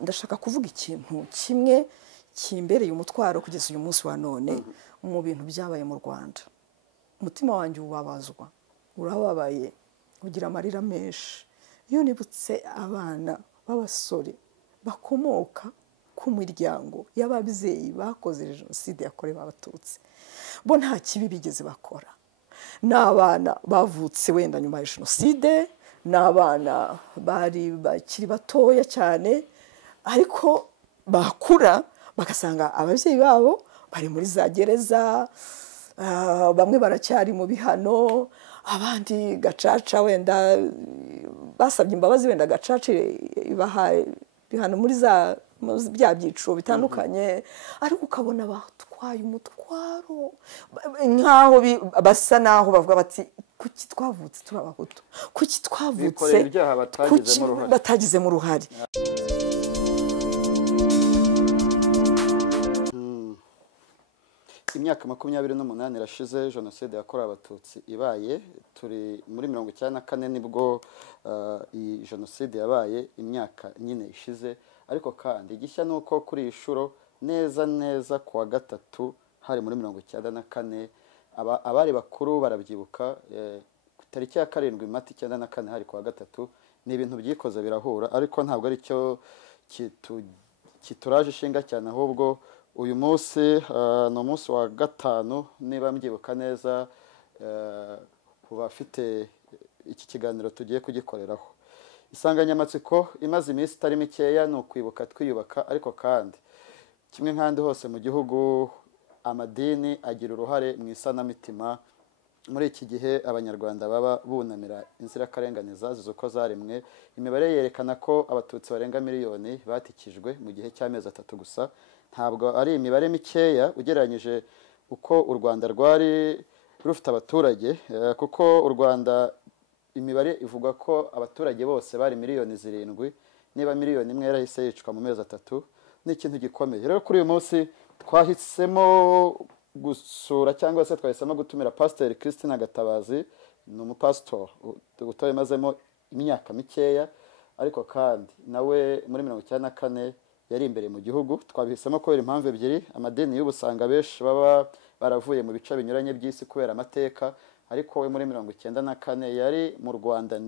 ndashaka kuvuga ikintu kimwe kimbereye umutwaro kugeza uyu munsi wa none mu bintu byabaye mu Rwanda. Umutima wanjye ubabazwa, urababaye, ugira amarira menshi iyo nibutse abana b'abasore bakomoka ku miryango y'ababyeyi bakoze jenoside yakorewe abatutsi. Bo nta kibi bigeze bakora. N'abana bavutse wenda nyuma ya jenoside, n'abana bari bakiri batoya cyane, ariko bakura bagasanga ababyeyi babo bari muri za gereza, bamwe baracyari mu bihano, abandi gacaca wenda basabye imbabazi, wenda gacaca ibahaye bihano muri za bya byiciro bitandukanye, ariko ukabona batwaye umutwaro nk'aho basa naho bavuga bati kuki twavutse turi abahutu, kuki twavutse batagizemo uruhare. Imyaka 28 irashize jenoside yakorewe abatutsi ibaye, turi muri 1994 nibwo iyi jenoside yabaye, imyaka nyine ishize. Ariko kandi igishya nuko kuri ishuro neza kuwa gatatu hari muri 1994 abari bakuru barabyibuka, tariki ya 7 Mata 1994 hari kuwa gatatu. Ni ibintu byikoze birahura, ariko ntabwo ari cyo kituraje ishinga cyane, ahubwo uyu munsi ni umunsi wa gatanu niba mbyibuka neza, bafite iki kiganiro tugiye kugikoreraho. Insanganyamatsiko imaze iminsi itari mikeya ni ukwibuka twiyubaka, ariko kandi kimwe nk'ahandi hose mu gihugu amadini agira uruhare mu isanamitima. Muri iki gihe abanyarwanda baba bunamira inzirakarengane zazize uko zaremwe. Imibare yerekana ko abatutsi barenga miliyoni batikijwe mu gihe cy'amezi 3 gusa. Ntabwo ari imibare mikeya ugereranyije uko u Rwanda rwari rufite abaturage, kuko u Rwanda imibare ivuga ko abaturage bose bari miliyoni 7, niba miliyoni 1 yarahise yicwa mu mezi 3. Ni ikintu gikomeye. Rero kuri uyu munsi twahisemo gusura cyangwa se twahisemo gutumira Pastor Christine Gatabazi. Ni umupastor utabimazemo imyaka mikeya, ariko kandi nawe muri 1994 yari imbere mu gihugu. Twabihisemo kubera impamvu ebyiri. Amadini y'ubusanga benshi baba baravuye mu bice binyuranye by'isi kubera amateka, ariko we muri 1994 yari mu Rwanda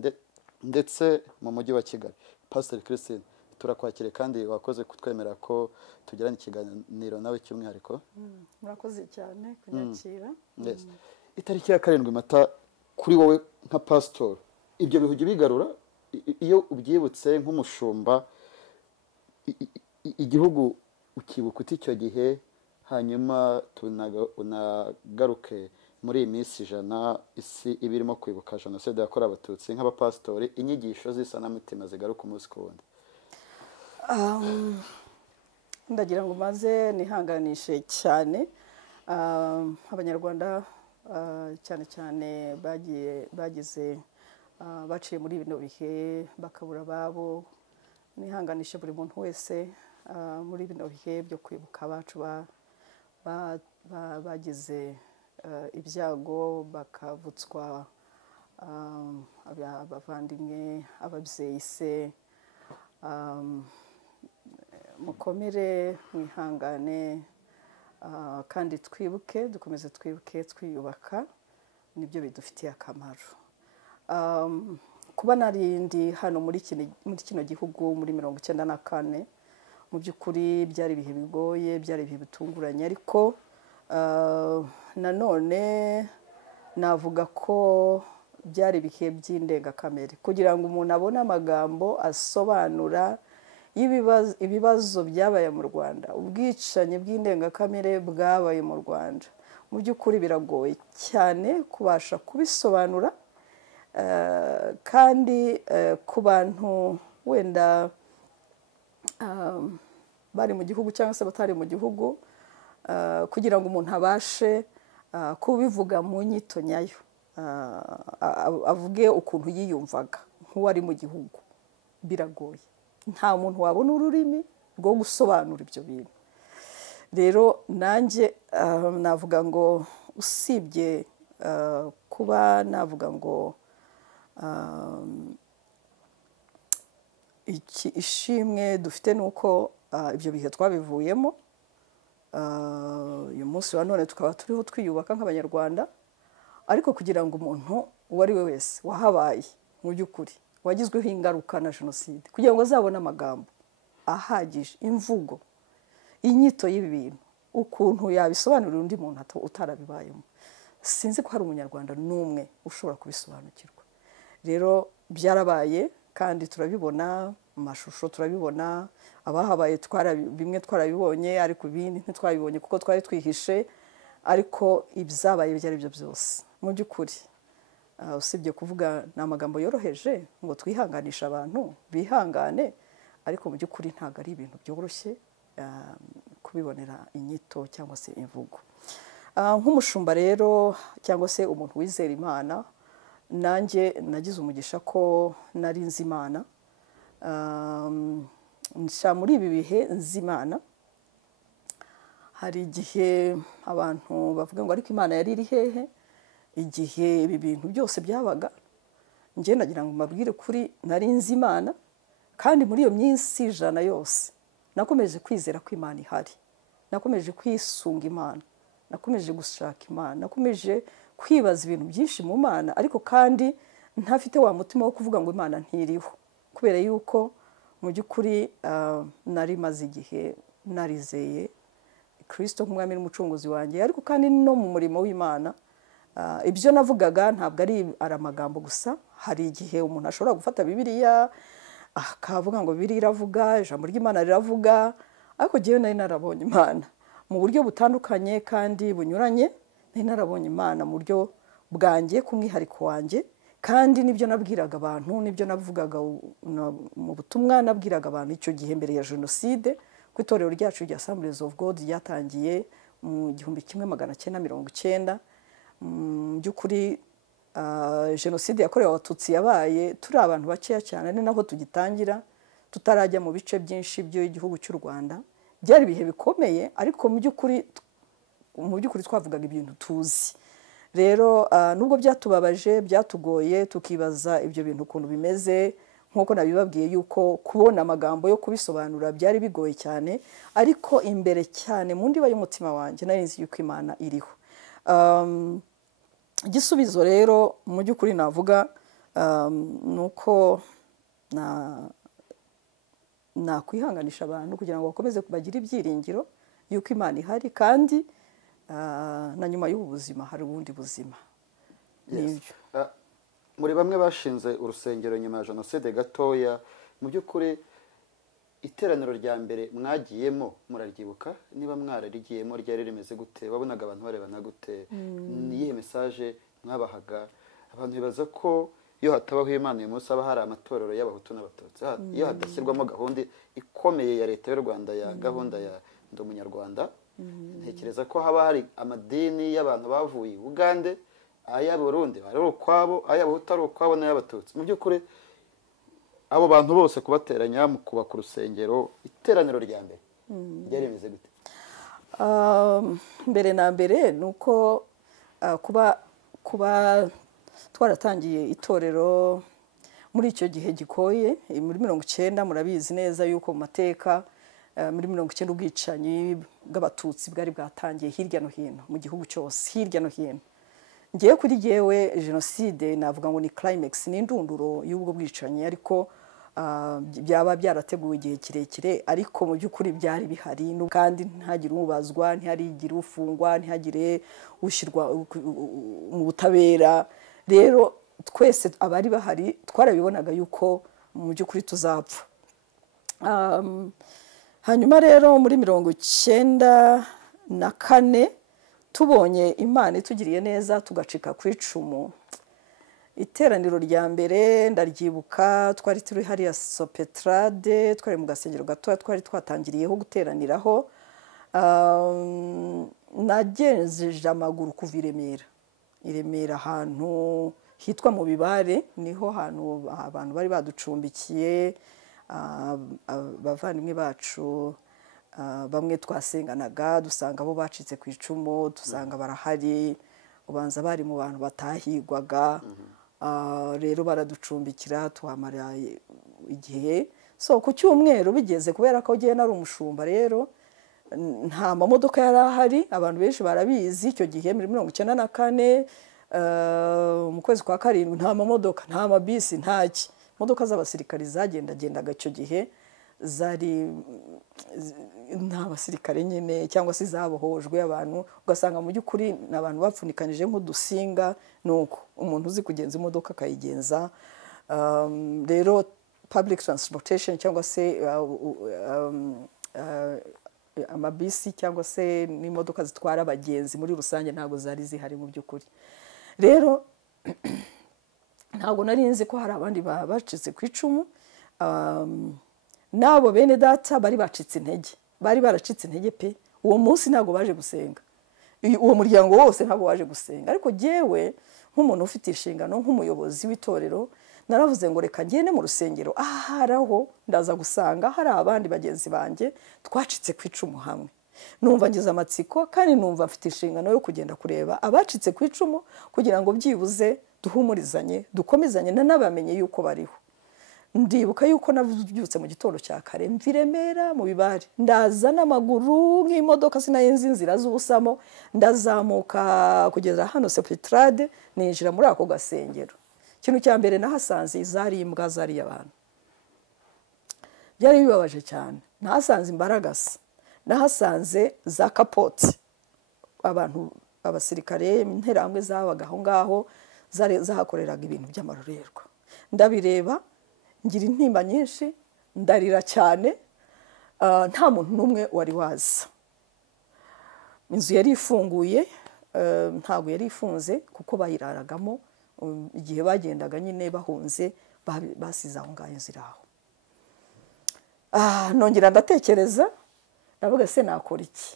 ndetse mu mujyi wa Kigali. Pastor Christine, turakwakire kandi wakoze kutwemera ko tugirana ikiganiro nawe cy'umwihariko. Murakoze cyane kunyakira. Yes. Itariki ya 7 Mata kuri wowe nka pastor, ibyo bihugi bigarura iyo ubyibutse nk'umushumba, igihugu ukibuka uti icyo gihe, hanyuma tunagaruke muri iyi minsi 100 isi ibirimo kwibuka jenoside yakorewe abatutsi. Nk'abapastori, inyigisho z'isanamitima zigaruka umunsi ku wundi. Ndagira ngo maze nihanganishe cyane abanyarwanda cyane cyane baciye muri bino bihe bakabura ababo. Nihanganishe buri muntu wese muri bino bihe byo kwibuka abacu bagize ibyago, bakavutswa abavandimwe, ababyeyi se. Mukomere, mwihangane, kandi twibuke, dukomeze twibuke twiyubaka, nibyo bidufitiye akamaro. Kuba narindi hano muri kino gihugu muri 1994, mu by'ukuri byari ibihe bigoye, byari ibihe bitunguranye, ariko nanone navuga ko byari ibihe by'indengakamere. Kugira ngo umuntu abone amagambo asobanura ibibazo byabaye mu Rwanda, ubwicanyi bw'indengakamere bwabaye mu Rwanda, mu by'ukuri biragoye cyane kubasha kubisobanura, kandi ku bantu wenda bari mu gihugu cyangwa se batari mu gihugu, kugira ngo umuntu abashe kubivuga mu nyito nyayo, avuge ukuntu yiyumvaga nk'uwari mu gihugu, biragoye. Nta muntu wabona ururimi rwo gusobanura ibyo bintu. Rero nanjye navuga ngo usibye kuba navuga ngo ishimwe dufite ni uko ibyo bihe twabivuyemo, uyu munsi wa none tukaba turiho twiyubaka nk'abanyarwanda, ariko kugira ngo umuntu uwo ari we wese wahabaye mu by'ukuri wagizweho ingaruka na jenoside kugira ngo azabone amagambo ahagije, imvugo, inyito y'ibi bintu, ukuntu yabisobanurira undi muntu utarabibayemo, sinzi ko hari umunyarwanda n'umwe ushobora kubisobanukirwa. Rero byarabaye kandi turabibona mu mashusho, turabibona abahabaye bimwe twarabibonye, ariko ibindi ntitwabibonye kuko twari twihishe, ariko ibyabaye ibyo ari byo byose mu by'ukuri usibye kuvuga ni amagambo yoroheje ngo twihanganishe abantu bihangane, ariko mu by'ukuri ntabwo ari ibintu byoroshye kubibonera inyito cyangwa se imvugo. Nk'umushumba rero cyangwa se umuntu wizera Imana, nanjye nagize umugisha ko nari nzi Imana, muri ibi bihe nzi Imana. Hari igihe abantu bavuga ngo ariko Imana yari iri hehe igihe ibi bintu byose byabaga? Njye nagira ngo mbabwire kuri nari nzi Imana, kandi muri iyo minsi 100 yose nakomeje kwizera ko Imana ihari, nakomeje kwisunga Imana, nakomeje gushaka Imana, nakomeje kwibaza ibintu byinshi mu Mana, ariko kandi ntafite wa mutima wo kuvuga ngo Imana ntiriho, kubera yuko mu by'ukuri nari maze igihe narizeye Kristo nk'umwami n'umucunguzi wanjye, ariko kandi no mu murimo w'Imana. Ibyo navugaga ntabwo ari amagambo gusa, hari igihe umuntu ashobora gufata Bibiliya akavuga ngo Bibiliya iravuga, ijambo ry'Imana riravuga, ariko jyewe nari narabonye Imana mu buryo butandukanye kandi bunyuranye. Nari narabonye Imana mu buryo bwanjye, ku mwihariko wanjye, kandi nibyo nabwiraga abantu, nibyo navugaga mu butumwa nabwiraga abantu icyo gihe mbere ya jenoside, ku itorero ryacu rya Assemblies of God ryatangiye mu 1990. By'ukuri jenoside yakorewe Abatutsi yabaye turi abantu bakeya cyane, ni naho tugitangira, tutarajya mu bice byinshi by'igihugu cy'u Rwanda. Byari ibihe bikomeye, ariko mu by'ukuri twavugaga ibintu tuzi. Rero nubwo byatubabaje, byatugoye, tukibaza ibyo bintu ukuntu bimeze, nk'uko nabibabwiye yuko kubona amagambo yo kubisobanura byari bigoye cyane, ariko imbere cyane mu ndiba y'umutima wanjye nari nzi yuko Imana iriho. Igisubizo rero mu by'ukuri navuga nuko nakwihanganisha abantu kugira ngo bakomeze bagira ibyiringiro yuko Imana ihari, kandi na nyuma y'ubu buzima hari ubundi buzima. Nibyo. Muri bamwe bashinze urusengero nyuma ya jenoside gatoya, mu by'ukuri iteraniro rya mbere mwagiyemo muraryibuka? Niba mwararigiyemo ryari rimeze gute? Wabonaga abantu barebana gute? Ni iyihe message mwabahaga? Abantu bibaza ko iyo hatabaho Imana uyu munsi haba hari amatorero y'Abahutu n'Abatutsi, iyo hadashyirwamo gahunda ikomeye ya leta y'u Rwanda ya gahunda ya Ndi Umunyarwanda. Ntekereza ko haba hari amadini y'abantu bavuye Uganda, ay'Abarundi ari ukwabo, ay'Abahutu ari ukwabo, n'ay'Abatutsi. Mu by'ukuri abo bantu bose kubateranya mu kubaka urusengero, iteraniro rya mbere ryari rimeze gute? Mbere na mbere nuko kuba twaratangiye itorero muri icyo gihe gikoye, muri 90. Murabizi neza yuko mu mateka muri 90 ubwicanyi bw'Abatutsi bwari bwatangiye hirya no hino mu gihugu cyose, hirya no hino. Ngiye kuri jyewe jenoside navuga ngo ni climax, ni indunduro y'ubwo bwicanyi, ariko byaba byarateguwe igihe kirekire, ariko mu by'ukuri byari bihari, kandi ntihagire ubazwa, ntihagire ufungwa, ntihagire ushyirwa mu butabera. Rero twese abari bahari twarabibonaga yuko mu by'ukuri tuzapfa. Hanyuma rero muri 1994 tubonye Imana itugiriye neza, tugacika ku icumu. Iteraniro rya mbere ndaryibuka, twari turi hariya Sopetrade, twari mu gasengero gatoya twari twatangiriyeho guteraniraho. Nagenjeje amaguru kuva i Remera ahantu hitwa mu Bibare, niho hantu abantu bari baducumbikiye, abavandimwe bacu bamwe twasenganaga, dusanga bo bacitse ku icumu, dusanga barahari, ubanza bari mu bantu batahigwaga. Rero baraducumbikira, tuhamara igihe. so ku cyumweru bigeze kubera ko gihe nari umushumba rero nta mamodoka yari ahari abantu benshi barabizi icyo gihe muri 1994 mu kwezi kwa karindwi nta mamodoka nta mabisi ntaki imodoka z'abasirikari zagendagendaga icyo gihe zari nta basirikare nyine cyangwa se zabohojwe abantu ugasanga mu by'ukuri n'abantu bapfunikanije nk'udusinga nuko umuntu uzi kugenza imodoka akayigenza rero public transportation cyangwa se amabisi cyangwa se n'imodoka zitwara abagenzi muri rusange ntabwo zari zihari mu by'ukuri rero ntabwo nari nzi ko hari abandi bacitse ku icumu nabo bene data bari bacitse intege bari baracitse intege pe uwo munsi ntabwo baje gusenga uwo muryango wose ntabwo waje gusenga ariko jyewe nk'umuntu ufite inshingano nk'umuyobozi w'itorero naravuze ngo reka ngende mu rusengero aharaho ndaza gusanga hari abandi bagenzi banjye twacitse ku icumu hamwe numva ngize amatsiko kandi numva mfite inshingano yo kugenda kureba abacitse ku icumu kugira ngo byibuze duhumurizanye dukomezanye n'abamenye yuko bariho ndibuka yuko nabyutse mu gitondo cya kare mviremera mu bibare ndaza n'amaguru nk'imodoka sinayenze inzira z'ubusamo ndazamuka kugeza hano Sepetrade ninjira muri ako gasengero ikintu cya mbere nahasanze zari imbwa zari abantu byari bibabaje cyane nahasanze imbaragasa nahasanze za kapoti abantu abasirikare interahamwe zabaga aho ngaho zahakoreraga ibintu by'amarorerwa ndabireba ngira intimba nyinshi ndarira cyane nta muntu n'umwe wari waza inzu yari ifunguye ntabwo yari ifunze kuko bayiraragamo igihe bagendaga nyine bahunze basize aho ngaho inzira aho nongera ndatekereza ndavuga se nakora iki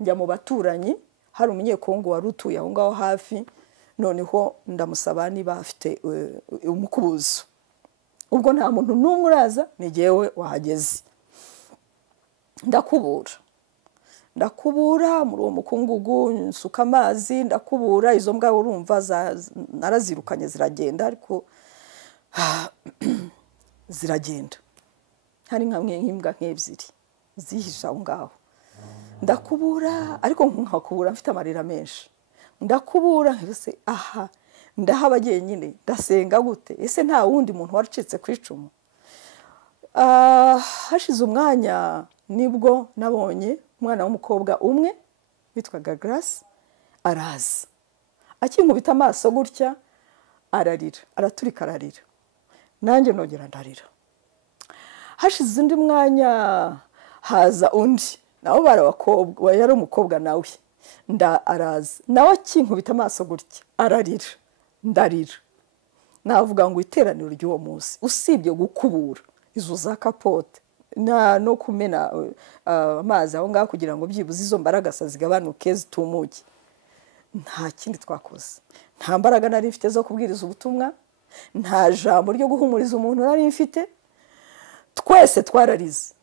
njya mu baturanyi hari umunyekongo wari utuye aho ngaho hafi noneho ndamusaba niba afite umukubuzo ubwo nta muntu n'umwe uraza ni jyewe wahageze ndakubura muri uwo mukungugu nsuka amazi ndakubura izo mbwa urumva narazirukanye ziragenda ariko ziragenda hari nk'imbwa nk'ebyiri zihisha aho ngaho ndakubura ariko nkakubura mfite amarira menshi ndakubura ese aha ndahaba nyine ndasenga gute ese nta wundi muntu waracitse ku icumu hashize umwanya nibwo nabonye umwana w'umukobwa umwe witwaga Grace araza akinkubita amaso gutya ararira araturika ararira nanjye nongera ndarira hashize undi mwanya haza undi nawe barabakobwa yari umukobwa nawe araza nawe akinkubita amaso gutya ararira ndarira navuga ngo iteraniro ry'uwo munsi usibye gukubura izo za kapote no kumena amazi aho ngaho kugira ngo byibuze izo mbaragasa zigabanuke zitumuke nta kindi twakoze nta mbaraga nari mfite zo kubwiriza ubutumwa nta jambo ryo guhumuriza umuntu nari mfite twese twararize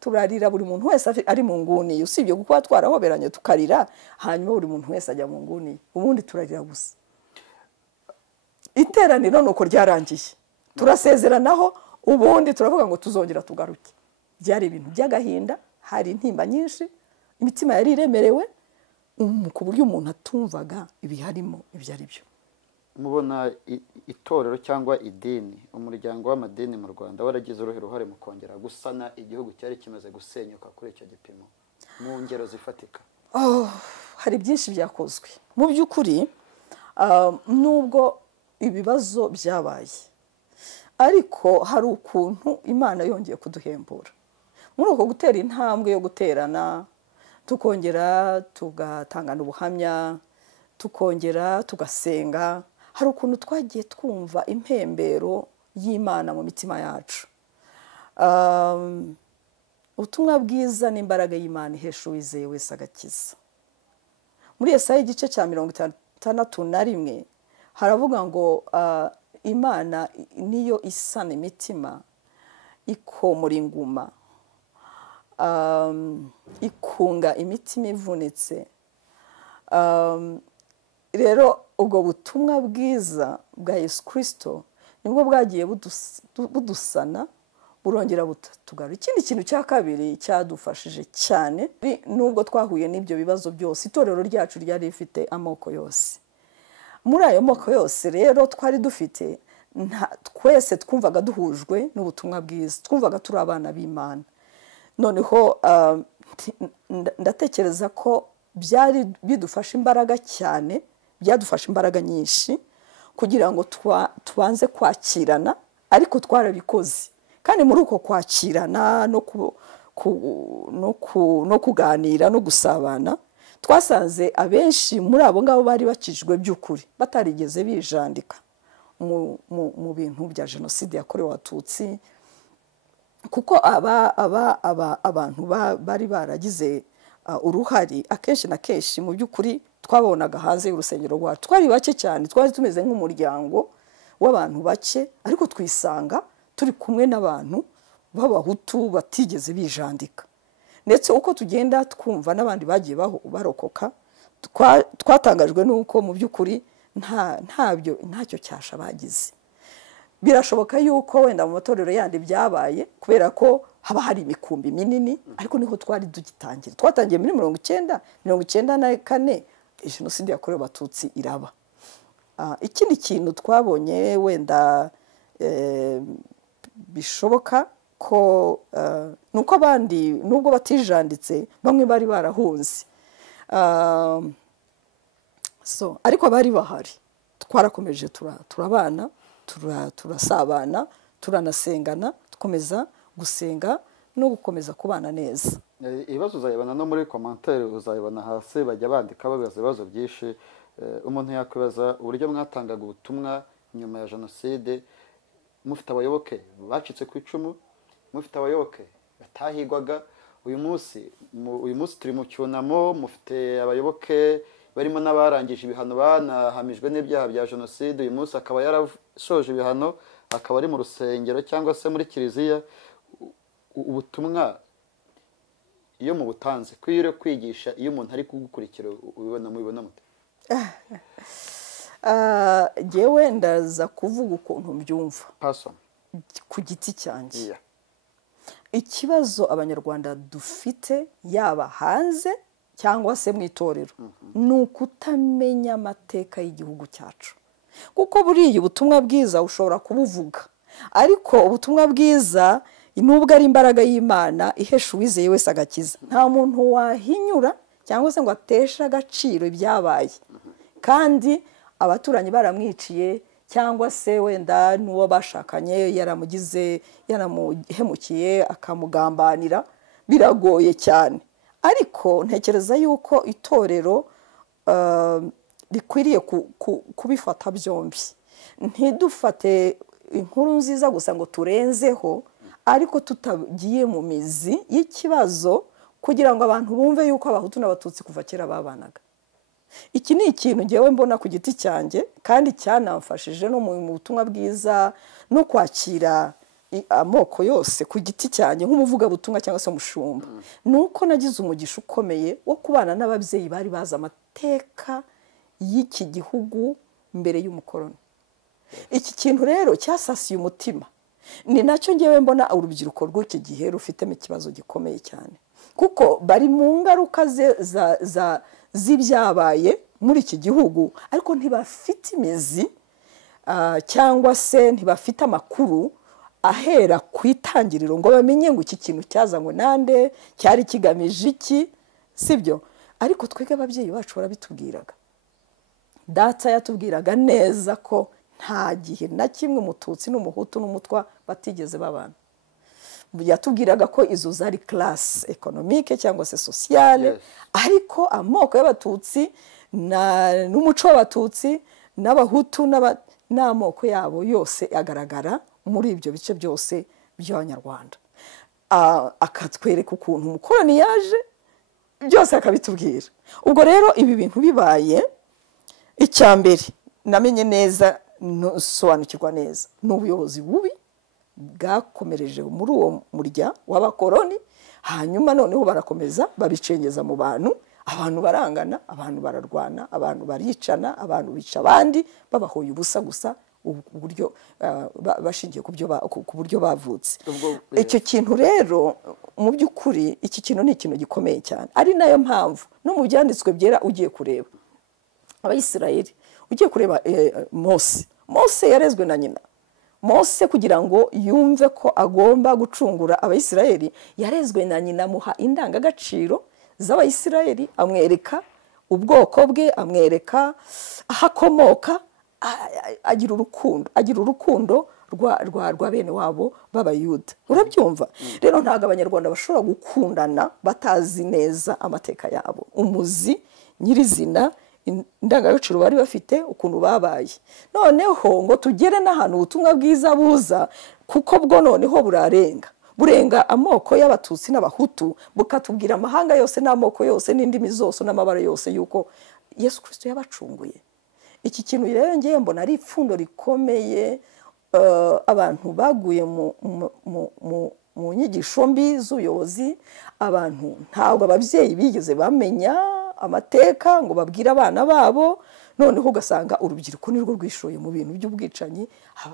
turarira buri muntu wese ari mu nguni usibye kuko twarahoberanye tukarira hanyuma buri muntu wese ajya mu nguni ubundi turarira gusa iteraniro nuko ryarangiye turasezeranaho ubundi turavuga ngo tuzongera tugaruke byari ibintu by'agahinda hari intimba nyinshi imitima yari iremerewe ku buryo umuntu atumvaga ibiharimo ibyo ari byo mubona itorero cyangwa idini umuryango w'amadini mu Rwanda waragize uruhare mu kongera gusana igihugu cyari kimaze gusenyuka kuri icyo gipimo mu ngero zifatika hari byinshi byakozwe mu by'ukuri nubwo ibibazo byabaye ariko hari ukuntu Imana yongeye kuduhembura muri uko gutera intambwe yo guterana tukongera tugatangana ubuhamya tukongera tugasenga hari ukuntu twagiye twumva impembero y'Imana mu mitima yacu ubutumwa bwiza n'imbaraga y'Imana ihesha uwizeye wese agakiza muri Yesaya igice cya 61 haravuga ngo Imana niyo isana imitima ikomora inguma ikunga imitima ivunitse rero ubwo butumwa bwiza bwa Yesu Kristo nibwo bwagiye budusana burongera butatugarura. Ikindi kintu cya kabiri cyadufashije cyane, nubwo twahuye n'ibyo bibazo byose, itorero ryacu ryari rifite amoko yose. Muri ayo moko yose rero twari dufite, twese twumvaga duhujwe n'ubutumwa bwiza, twumvaga turi abana b'Imana. Noneho ndatekereza ko byari bidufasha imbaraga cyane, byadufasha imbaraga nyinshi kugira ngo tubanze kwakirana, ariko twarabikoze. Kandi muri uko kwakirana no kuganira no gusabana, twasanze abenshi muri abo ngabo bari bakijwe by'ukuri, batarigeze bijandika mu bintu bya jenoside yakorewe Abatutsi, kuko abantu bari baragize uruhari akenshi na kenshi mu by'ukuri twabonaga hanze y'urusengero rwacu. Twari bake cyane, twari tumeze nk'umuryango w'abantu bake, ariko twisanga turi kumwe n'abantu b'Abahutu batigeze bijandika. Ndetse uko tugenda twumva n'abandi bagiye barokoka, twatangajwe n'uko mu by'ukuri ntacyo cyasha bagize. Birashoboka yuko wenda mu matorero yandi byabaye, kubera ko haba hari imikumbi minini, ariko niho twari dugitangira. Twatangiye muri 1994 jenoside yakorewe Abatutsi iraba. Ikindi kintu twabonye wenda bishoboka ko nuko abandi nubwo batijanditse bamwe bari barahunze, ariko abari bahari twarakomeje turabana, turasabana, turanasengana, dukomeza gusenga no gukomeza kubana neza. Ibibazo uzayibona no muri commentaire, uzayibona hasi bajya bandika babaza ibibazo byinshi. Umuntu yakwibaza uburyo mwatangaga ubutumwa nyuma ya jenoside, mufite abayoboke bacitse ku icumu, mufite abayoboke batahigwaga. Uyu munsi turi mu cyunamo, mufite abayoboke barimo n'abarangije ibihano banahamijwe n'ibyaha bya jenoside. Uyu munsi akaba yarashoje ibihano, akaba ari mu rusengero cyangwa se muri kiliziya. Ubutumwa iyo mu butanze kwire kwigisha, iyo umuntu ari kugukurikira mubibona mute? Jewe ndaza kuvuga ukuntu mbyumva ku giti cyanjye. Ikibazo abanyarwanda dufite yaba hanze cyangwa se mu itorero, ni ukutamenya amateka y'igihugu cyacu. Kuko buriya ubutumwa bwiza ushobora kubuvuga, ariko ubutumwa bwiza nubwo ari imbaraga y'Imana ihesha uwizeye wese agakiza. Nta muntu wahinyura cyangwa se ngo ateshe agaciro ibyabaye, kandi abaturanyi baramwiciye cyangwa se wenda n'uwo bashakanye yaramuhemukiye akamugambanira, biragoye cyane. Ariko ntekereza yuko itorero rikwiriye kubifata byombi. Ntidufate inkuru nziza gusa ngo turenzeho, ariko tutagiye mu mizi y'ikibazo kugira ngo abantu bumve yuko Abahutu n'Abatutsi kuva kera babanaga. Iki ni ikintu ngewe mbona ku giti cyanjye, kandi cyanamfashije no mu butumwa bwiza no kwakira amoko yose ku giti cyanjye nk'umuvugabutumwa cyangwa se umushumba. Nuko nagize umugisha ukomeye wo kubana n'ababyeyi bari bazi amateka y'iki gihugu mbere y'umukoroni. Iki kintu rero cyasasiye umutima. Ni nacyo ngewe mbona urubyiruko rw'iki gihe rufitemo ikibazo gikomeye cyane, kuko bari mu ngaruka z'ibyabaye muri iki gihugu, ariko ntibafite imizi cyangwa se ntibafite amakuru ahera ku itangiriro ngo bamenye ngo iki kintu cyazanywe nande, cyari kigamije iki, sibyo? Ariko twebwe ababyeyi bacu barabitubwiraga. Data yatubwiraga neza ko nta gihe na kimwe Umututsi n'Umuhutu n'Umutwa batigeze babana. Yatubwiraga ko izo zari classe économique cyangwa se sociale, ariko amoko y'Abatutsi n'umuco w'Abatutsi n'Abahutu n'amoko yabo yose agaragara muri ibyo bice byose by'Abanyarwanda. Akatwereka ukuntu umukoroni yaje, byose akabitubwira. Ubwo rero ibi bintu bibaye, icyambere namenye neza, sobanukirwa neza, n'ubuyobozi bubi bwakomereje muri uwo murya w'abakoroni. Hanyuma noneho barakomeza babicengeza mu bantu, abantu barangana, abantu bararwana, abantu baricana, abantu bica abandi babahoye ubusa gusa uburyo bashingiye ku buryo bavutse. Icyo kintu rero mu by'ukuri iki kintu ni ikintu gikomeye cyane, ari nayo mpamvu no mu byanditswe byera ugiye kureba Abayisiraheli, ugiye kureba Mose yarezwe na nyina. Mose kugira ngo yumve ko agomba gucungura Abayisiraheli yarezwe na nyina, amuha indangagaciro z'Abayisiraheli, amwereka ubwoko bwe, amwereka aho akomoka, agira urukundo rwa bene wabo b'Abayuda. Urabyumva? Rero ntabwo Abanyarwanda bashobora gukundana batazi neza amateka yabo, umuzi nyirizina, indangagaciro bari bafite, ukuntu babaye. Noneho ngo tugere n'ahantu ubutumwa bwiza buza, kuko bwo noneho burenga amoko y'Abatutsi n'Abahutu, bukatubwira amahanga yose n'amoko yose n'indimi zose n'amabara yose yuko Yesu Kristo yabacunguye. Iki kintu rero ngiye mbona ari ipfundo rikomeye. Abantu baguye mu nyigisho mbi z'ubuyobozi, abantu ntabwo ababyeyi bigeze bamenya amateka ngo babwire abana babo, noneho ugasanga urubyiruko nirwo rwishoye mu bintu by'ubwicanyi,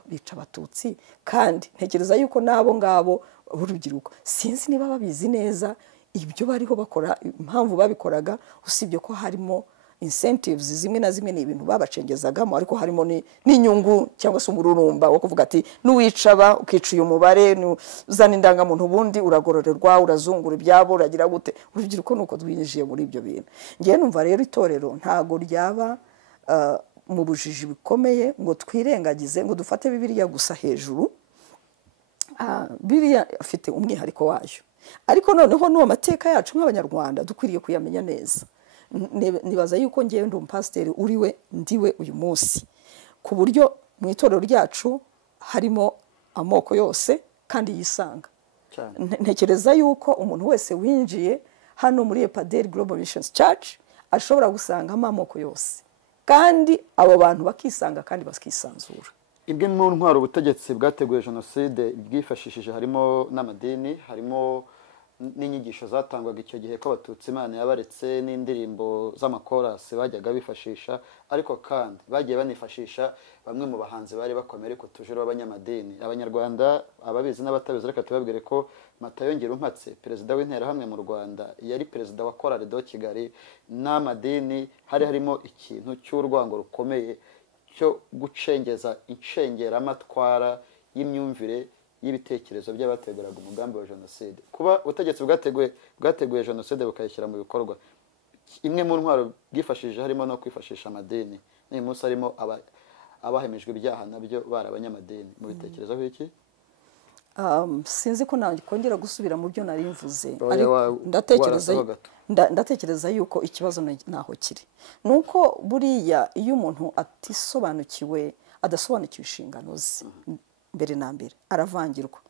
bica Abatutsi. Kandi ntekereza yuko n'abo ngabo urubyiruko sinzi niba babizi neza ibyo bariho bakora, impamvu babikoraga, usibye ko harimo incentives zimwe na zimwe, ni ibintu babacengezagamo, ariko harimo n'inyungu cyangwa se umururumba wo kuvuga ati nuwicaba ukica uyu mubare, uzana indangamuntu, ubundi uragororerwa, urazungura ibyabo, uragira gute. Urubyiruko nuko twinjiye muri ibyo bintu. Ngiye numva rero itorero ntago ryaba mu bujiji bikomeye ngo twirengagize, ngo dufate Bibiliya gusa hejuru. Bibiliya afite umwihariko wayo, ariko noneho n'uwo mateka yacu nk'Abanyarwanda dukwiriye kuyamenya neza. Nibaza yuko ngiye ndi umupasiteri ndiwe uyu munsi, ku buryo mu itorero ryacu harimo amoko yose kandi yisanga. Ntekereza yuko umuntu wese winjiye hano muri EPADER Global Missions Church ashobora gusangamo amoko yose, kandi abo bantu bakisanga kandi bakisanzura. Ibyo mu ntwaro ubutegetsi bwateguye jenoside bwifashishije harimo n'amadini, harimo n'inyigisho zatangwaga icyo gihe ko Abatutsi Imana yabaretse, n'indirimbo z'amakorasi bajyaga bifashisha, ariko kandi bagiye banifashisha bamwe mu bahanzi bari bakomeye ariko tujuru b'abanyamadini. Abanyarwanda ababizi n'abatabizi reka tubabwire ko Matayo Ngirumpatse, perezida w'Interahamwe mu Rwanda, yari perezida wa Chorale de Kigali. N'amadini harimo ikintu cy'urwango rukomeye cyo gucengeza incengeramatwara y'imyumvire y'ibitekerezo by'abateguraga umugambi wa jenoside. Kuba ubutegetsi bwateguye jenoside bukayishyira mu bikorwa, imwe mu ntwaro bwifashishije harimo no kwifashisha amadini. N'uyu munsi harimo abahemejwe ibyaha nabyo bari abanyamadini. Mu bitekerezo iki? Sinzi ko nakongera gusubira mu byo nari mvuze, ndatekereza yuko ikibazo naho kiri nuko buriya iyo umuntu adasobanukiwe inshingano ze mbere na mbere aravangirwa.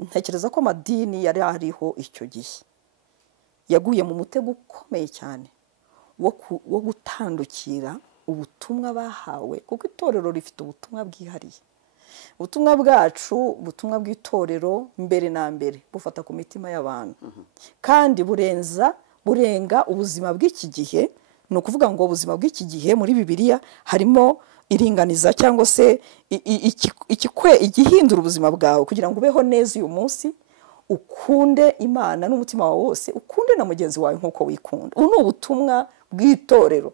Ntekereza ko amadini yari ariho icyo gihe yaguye mu mutego ukomeye cyane wo gutandukira ubutumwa bahawe, kuko itorero rifite ubutumwa bwihariye. Ubutumwa bwacu, ubutumwa bw'itorero mbere na mbere bufata ku mitima y'abantu, kandi burenga ubuzima bw'iki gihe. Ni ukuvuga ngo ubuzima bw'iki gihe muri Bibiliya harimo iringaniza cyangwa se igihindura ubuzima bwawe kugira ngo ubeho neza uyu munsi, ukunde Imana n'umutima wawe wose, ukunde na mugenzi wawe nk'uko wikunda. Ubu ni ubutumwa bw'itorero.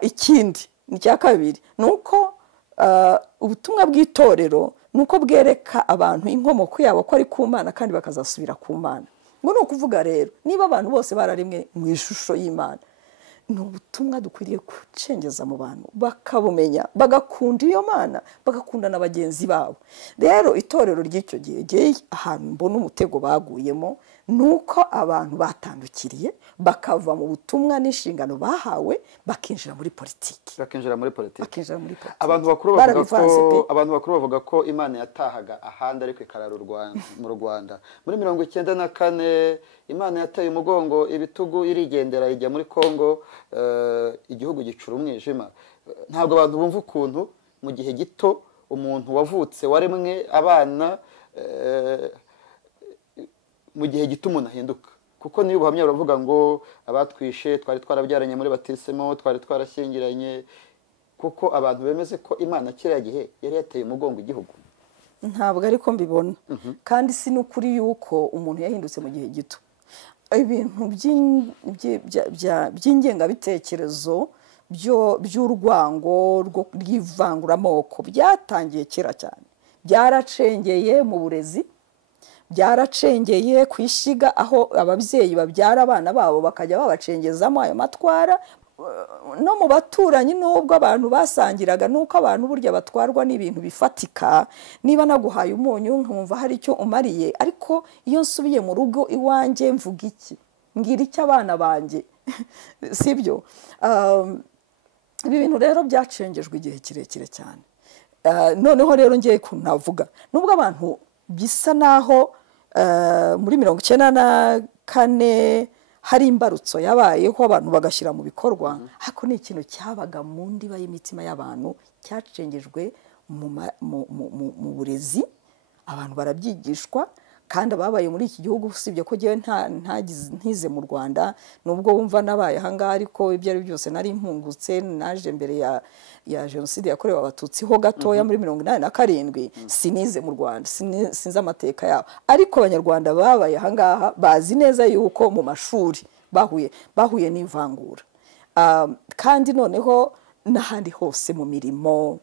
Ikindi ni cya kabiri, ni uko ubutumwa bw'itorero ni uko bwereka abantu inkomoko yabo ko ari ku Mana kandi bakazasubira ku Mana. Ngo ni ukuvuga rero niba abantu bose bararemwe mu ishusho y'Imana, ni ubutumwa dukwiriye gucengeza mu bantu bakabumenya, bagakunda iyo Mana, bagakunda na bagenzi babo. Rero itorero ry'icyo gihe ahantu mbona umutego baguyemo ni uko abantu batandukiriye bakava mu butumwa n'inshingano bahawe bakinjira muri politiki. Abantu bakuru bavuga ko Imana yatahaga ahandi ariko ikarara mu Rwanda. Muri 1994 Imana yataye umugongo ibitugu irigendera ijya muri Kongo, igihugu gicura umwijima. Ntabwo abantu bumva ukuntu mu gihe gito umuntu wavutse waremwe abana mu gihe gito umuntu ahinduka. Kuko niyo ubuhamya baravuga ngo abatwishe twari twarabyaranye muri batisemo, twari twarashyingiranye, kuko abantu bemeze ko Imana kiriya gihe yari yateye umugongo igihugu. ntabwo ariko mbibona kandi si n'ukuri yuko umuntu yahindutse mu gihe gito. Ibintu by'ingengabitekerezo by'urwango rw'ivanguramoko byatangiye kera cyane, byaracengeye mu burezi, byaracengeye ku ishyiga aho ababyeyi babyara abana babo bakajya babacengezamo ayo matwara, no mu baturanyi nubwo abantu basangiraga, nuko abantu burya batwarwa n'ibintu bifatika. Niba naguhaye umunyu nkumva hari icyo umariye, ariko iyo nsubiye mu rugo iwanjye mvuga iki, mbwira icyo abana banjye sibyo? Ibi bintu rero byacengejwe igihe kirekire cyane. Noneho rero ngiye kunavuga nubwo abantu bisa naho muri 1994 hari imbarutso yabayeho abantu bagashyira mu bikorwa, ariko ni ikintu cyabaga mu ndiba y'imitima y'abantu, cyacengejwe mu burezi, abantu barabyigishwa. Kandi ababaye muri iki gihugu, usibye ko ngewe ntize mu Rwanda, nubwo wumva nabaye ahangaha, ariko ibyo ari byose nari mpungutse, naje mbere ya jenoside yakorewe abatutsi ho gatoya muri 1987, sinize mu Rwanda, sinzi amateka yabo, ariko abanyarwanda babaye ahangaha bazi neza yuko mu mashuri bahuye n'ivangura, kandi noneho n'ahandi hose mu mirimo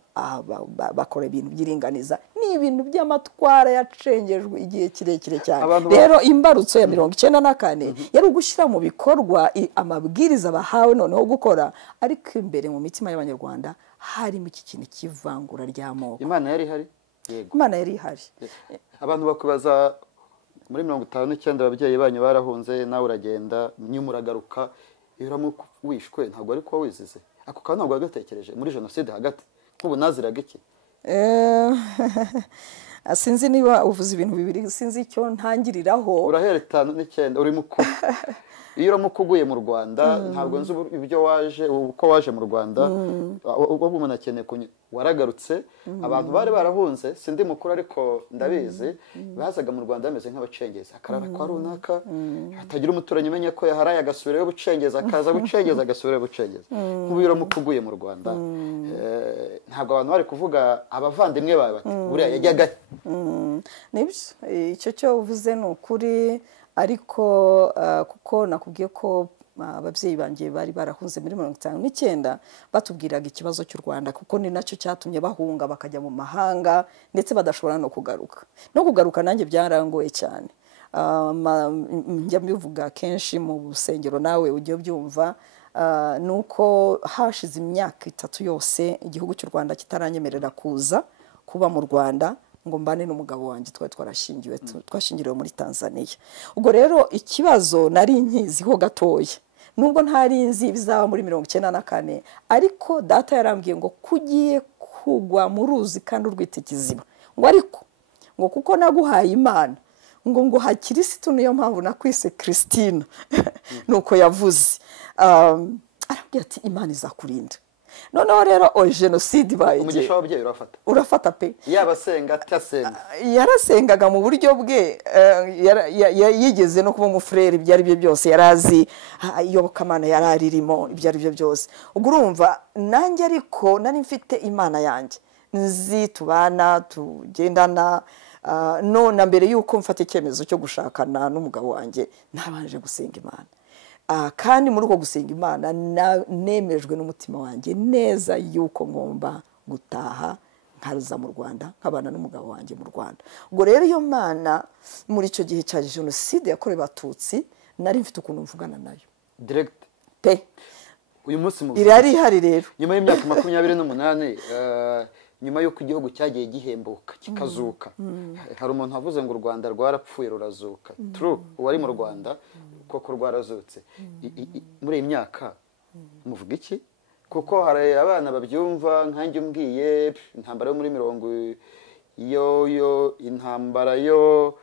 bakora ibintu by'iringaniza, ni ibintu by'amatwara yacengejwe igihe kirekire cyane. Rero imbarutso ya 1994 yari ugushyira mu bikorwa amabwiriza bahawe noneho gukora, ariko imbere mu mitima y'abanyarwanda harimo iki kintu cy'ivangura ry'amoko. Imana yari ihari? Yego, Imana yari ihari. Abantu bakubaza muri 59 ababyeyi banyu barahunze, nawe uragenda, nyuma uragaruka, iyo wishwe ntabwo ari ko wizize? Ako kantu ntabwo wagatekereje muri jenoside hagati? Nk'ubu naziraga iki? Sinzi niba uvuze ibintu bibiri, sinzi icyo ntangiriraho. Urahera 59 uri mukuru. Iyo uramukuguye mu Rwanda, ntabwo nzi ibyo waje, uko waje mu Rwanda, ubwo umuntu akeneye waragarutse. Abantu bari barahunze, sindi mukuru ariko ndabizi, bazaga mu Rwanda bameze nk'abacengeza, akarara kwa runaka, hatagira umuturanyi umenya ko yaharaye agasubirayo bucengeza, akaza gucengeza agasubirayo bucengeza. Nk'ubu iyo uramukuguye mu Rwanda, ntabwo abantu bari kuvuga abavandimwe bawe bati buriya yajyaga. Nibyo, icyo cyo uvuze ni ukuri, ariko kuko nakubwiye ko ababyeyi banjye bari barahunze muri 59 batubwiraga ikibazo cy'u Rwanda, kuko ni nacyo cyatumye bahunga bakajya mu mahanga, ndetse badashobora no kugaruka. Nanjye byarangoye cyane. Njya mbivuga kenshi mu busengero, nawe ujye ubyumva, nuko hashize imyaka 3 yose igihugu cy'u Rwanda kitaranyemerera kuba mu Rwanda ngo mbane n'umugabo wanjye, twashingiriwe muri Tanzania. Ubwo rero ikibazo nari nkiziho gatoya, nubwo ntari nzi bizaba muri 1994, ariko data yarambwiye ngo kugiye kugwa mu ruzi kandi urwite kiziba, ngo ariko ngo kuko naguhaye Imana, ngo nguha Kirisitu, niyo mpamvu nakwise Christine. Nuko yavuze, arambwira ati Imana izakurinda. Noneho rero jenoside ibaye, umugisha w'ababyeyi urafata pe. Yabasenga atasenga, yarasengaga mu buryo bwe, yigeze no kuba umufurere, ibyo ari byo byose yarazi, iyobokamana yararirimo, ibyo ari byo byose. Ubwo urumva nanjye ariko nari mfite Imana yanjye, nzi tubana tugendana, none mbere yuko mfata icyemezo cyo gushakana n'umugabo wanjye nabanje gusenga Imana. Kandi muri uko gusenga Imana nemejwe n'umutima wanjye neza yuko ngomba gutaha nkaza mu Rwanda, nkabana n'umugabo wanjye mu Rwanda. Ubwo rero iyo Mana muri icyo gihe cya jenoside yakorewe abatutsi, nari mfite ukuntu mvugana nayo direct pe. Uyu munsi irari ihari rero, nyuma y'imyaka 28, nyuma y'uko igihugu cyagiye gihembuka kikazuka, hari umuntu wavuze ngo u Rwanda rwarapfuye rurazuka. True, uwari mu Rwanda koko rwarazutse. Muri iyi myaka muvuga iki? Kuko hari abana babyumva nkanjye umbwiye intambara yo muri 70 intambara yo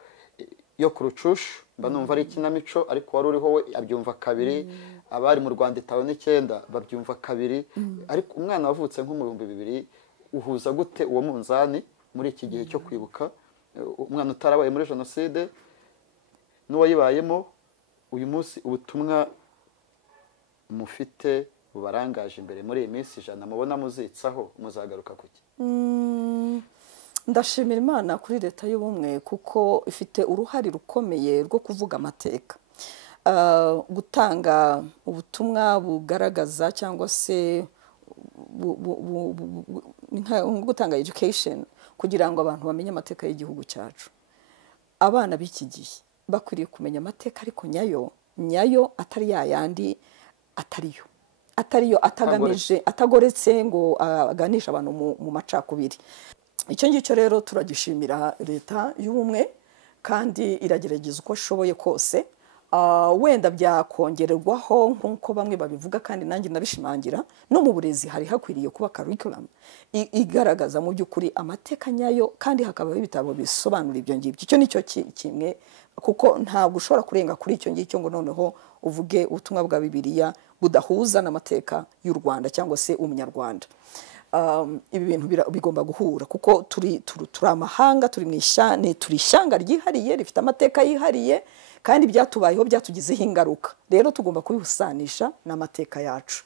ku Rucushu, mba numva ari ikinamico, ariko wari uriho we abyumva kabiri. Abari mu Rwanda 59 babyumva kabiri. Ariko umwana wavutse nko mu 2000, uhuza gute uwo munzani muri iki gihe cyo kwibuka umwana utarabaye muri jenoside n'uwayibayemo? Uyu munsi ubutumwa mufite bubarangaje imbere muri iyi minsi 100 mubona muzitsaho muzagaruka kuki? Ndashimira Imana kuri leta y'ubumwe kuko ifite uruhare rukomeye rwo kuvuga amateka, gutanga ubutumwa bugaragaza cyangwa se gutanga education kugira ngo abantu bamenye amateka y'igihugu cyacu. Abana b'iki gihe bakwiriye kumenya amateka ariko nyayo atari yayandi atariyo atagamije atagoretse ngo aganisha abantu mu macakubiri. Icyo ngicyo rero turagishimira leta y'ubumwe kandi iragerageza uko ashoboye kose. Wenda byakongererwaho nk'uko bamwe babivuga kandi nanjye nabishimangira, no mu burezi hari hakwiriye kuba curriculum igaragaza mu by'ukuri amateka nyayo kandi hakabaho ibitabo bisobanura ibyo ngibyo. Icyo nicyo kimwe kuko ntabwo ushobora kurenga kuri icyo ngicyo ngo noneho uvuge ubutumwa bwa Bibiliya budahuza n'amateka y'u Rwanda cyangwa se umunyarwanda. Ibi bintu bigomba guhura kuko turi amahanga, turi ishyanga ryihariye rifite amateka yihariye kandi byatubayeho byatugizeho ingaruka, rero tugomba kubihusanisha n'amateka yacu.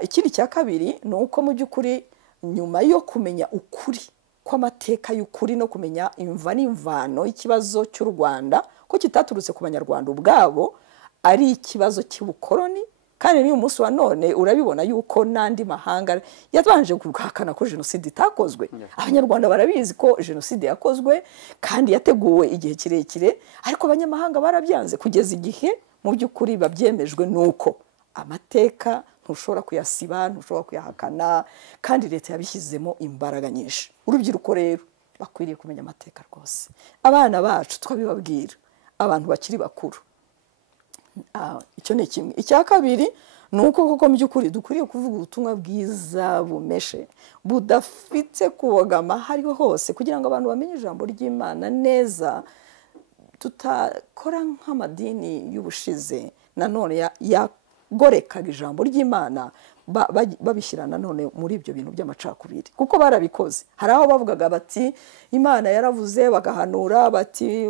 Ikindi cya kabiri ni uko mu by'ukuri nyuma yo kumenya ukuri kw'amateka y'ukuri no kumenya imva n'imvano y'ikibazo cy'u Rwanda ko kitaturutse ku banyarwanda ubwabo, ari ikibazo cy'ubukoloni. Kandi n'uyu munsi wa none urabibona yuko n'andi mahanga yabanje guhakana ko jenoside itakozwe. Abanyarwanda barabizi ko jenoside yakozwe kandi yateguwe igihe kirekire, ariko abanyamahanga barabyanze kugeza igihe mu by'ukuri babyemejwe nuko amateka ntushobora kuyasiba, ntushobora kuyahakana, kandi leta yabishyizemo imbaraga nyinshi. Urubyiruko rero bakwiriye kumenya amateka rwose, abana bacu twabibabwira, abantu bakiri bakuru. Icyo ni kimwe. Icya kabiri ni uko koko mu by'ukuri dukwiriye kuvuga ubutumwa bwiza bumeshe budafite kubogama hariho hose kugira ngo abantu bamenye ijambo ry'Imana neza, tutakora nk'amadini y'ubushize nanone yagorekaga ijambo ry'Imana babishyira nanone muri ibyo bintu by'amacakubiri kuko barabikoze. Hari aho bavugaga bati Imana yaravuze, bagahanura bati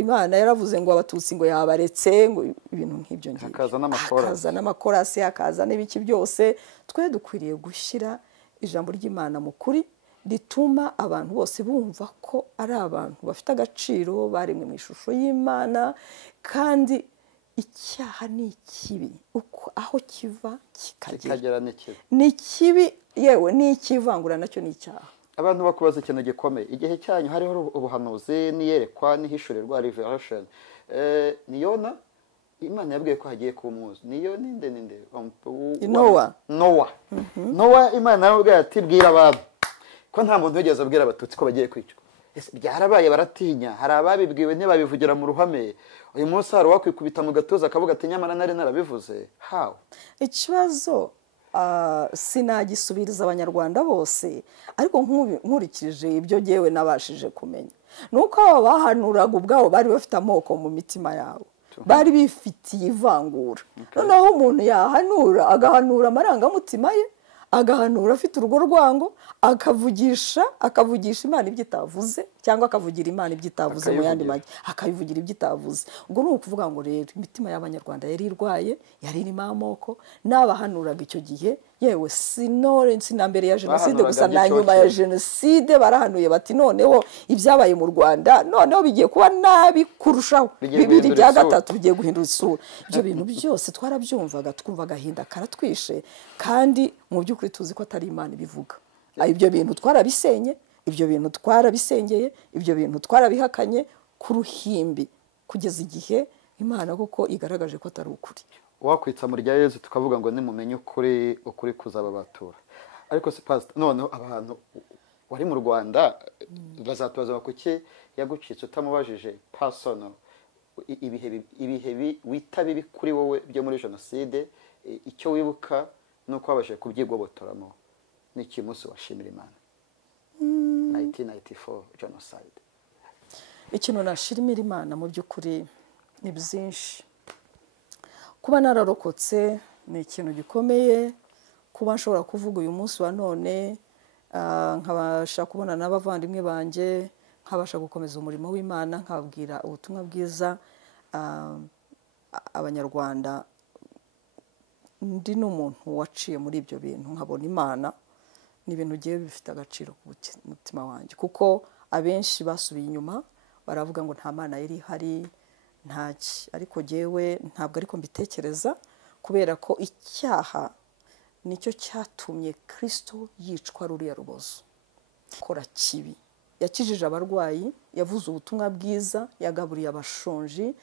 Imana yaravuze ngo abatutsi ngo yabaretse, ngo ibintu nk'ibyo ngibyo, hakaza n'amakorasi, hakaza n'ibiki byose. Twe dukwiriye gushyira ijambo ry'Imana mu kuri rituma abantu bose bumva ko ari abantu bafite agaciro, baremwe mu ishusho y'Imana, kandi icyaha ni ikibi uko aho kiva kikagera ni kibi, yewe ni ikivangura nacyo ni icyaha. Abantu bakubaza ikintu gikomeye, igihe cyanyu hariho ubuhanuzi n'iyerekwa n'ihishurerwa revelation. Ni Yona Imana yabwiye ko hagiye kuba umwuzu. Niyo ninde Nowa Imana yabwiye ati bwira abantu ko nta muntu wigeze abwira abatutsi ko bagiye kwicwa. Byarabaye baratinya, hari ababibwiwe ntibabivugira mu ruhame. Uyu munsi hari uwakwikubita mu gatuza akavuga ati nyamara nari narabivuze. How? Ikibazo sinagisubiriza abanyarwanda bose, ariko nkurikije ibyo jyewe nabashije kumenya nuko aba bahanuraga ubwabo bari bafite amoko mu mitima yabo, bari bifitiye ivangura. Noneho umuntu yahanura agahanura amarangamutima ye, agahanura afite urugo rwango, akavugisha Imana ibyo itavuze, cyangwa akavugira Imana ibyo itavuze mu yandi make, akayivugira ibyo itavuze. Ubwo ni ukuvuga ngo rero imitima y'abanyarwanda yari irwaye, yari irimo amoko. N'abahanuraga icyo gihe, yewe na mbere ya jenoside gusa na nyuma ya jenoside barahanuye bati noneho ibyabaye mu Rwanda noneho bigiye kuba nabi kurushaho, bibiri bya gatatu bigiye guhindura isura. Ibyo bintu byose twarabyumvaga, twumva agahinda karatwishe, kandi mu by'ukuri tuzi ko atari Imana ibivuga. Ibyo bintu twarabisenye, ibyo bintu twarabisengeye, ibyo bintu twarabihakanye ku ruhimbi kugeza igihe Imana koko igaragaje ko atari ukuri. Wakwitsa mu rya Yezu tukavuga ngo nimumenye ukuri kuzaba batura. Ariko se pastor, noneho abantu wari mu Rwanda bazatubaza kuki yagucitse utamubajije personal ibihe wita bibi kuri wowe byo muri jenoside, icyo wibuka nuko wabashije kubyigobotoramo. Niki munsi washimira Imana? 1994 genocide. Ikintu nashimira Imana mu by'ukuri ni byinshi. Kuba nararokotse ni ikintu gikomeye, kuba nshobora kuvuga uyu munsi wa none nkabasha kubona n'abavandimwe banjye, nkabasha gukomeza umurimo w'Imana, nkabwira ubutumwa bwiza abanyarwanda, ndi n'umuntu waciye muri ibyo bintu nkabona Imana, ni ibintu ugiye bifite agaciro ku mutima wanjye, kuko abenshi basubiye inyuma baravuga ngo nta Mana yari ihari ntaki, ariko jyewe ntabwo ariko mbitekereza, kubera ko icyaha nicyo cyatumye Kristo yicwa ruriya rubozo. Akora kibi, yakijije abarwayi, yavuze ubutumwa bwiza, yagaburiye abashonji,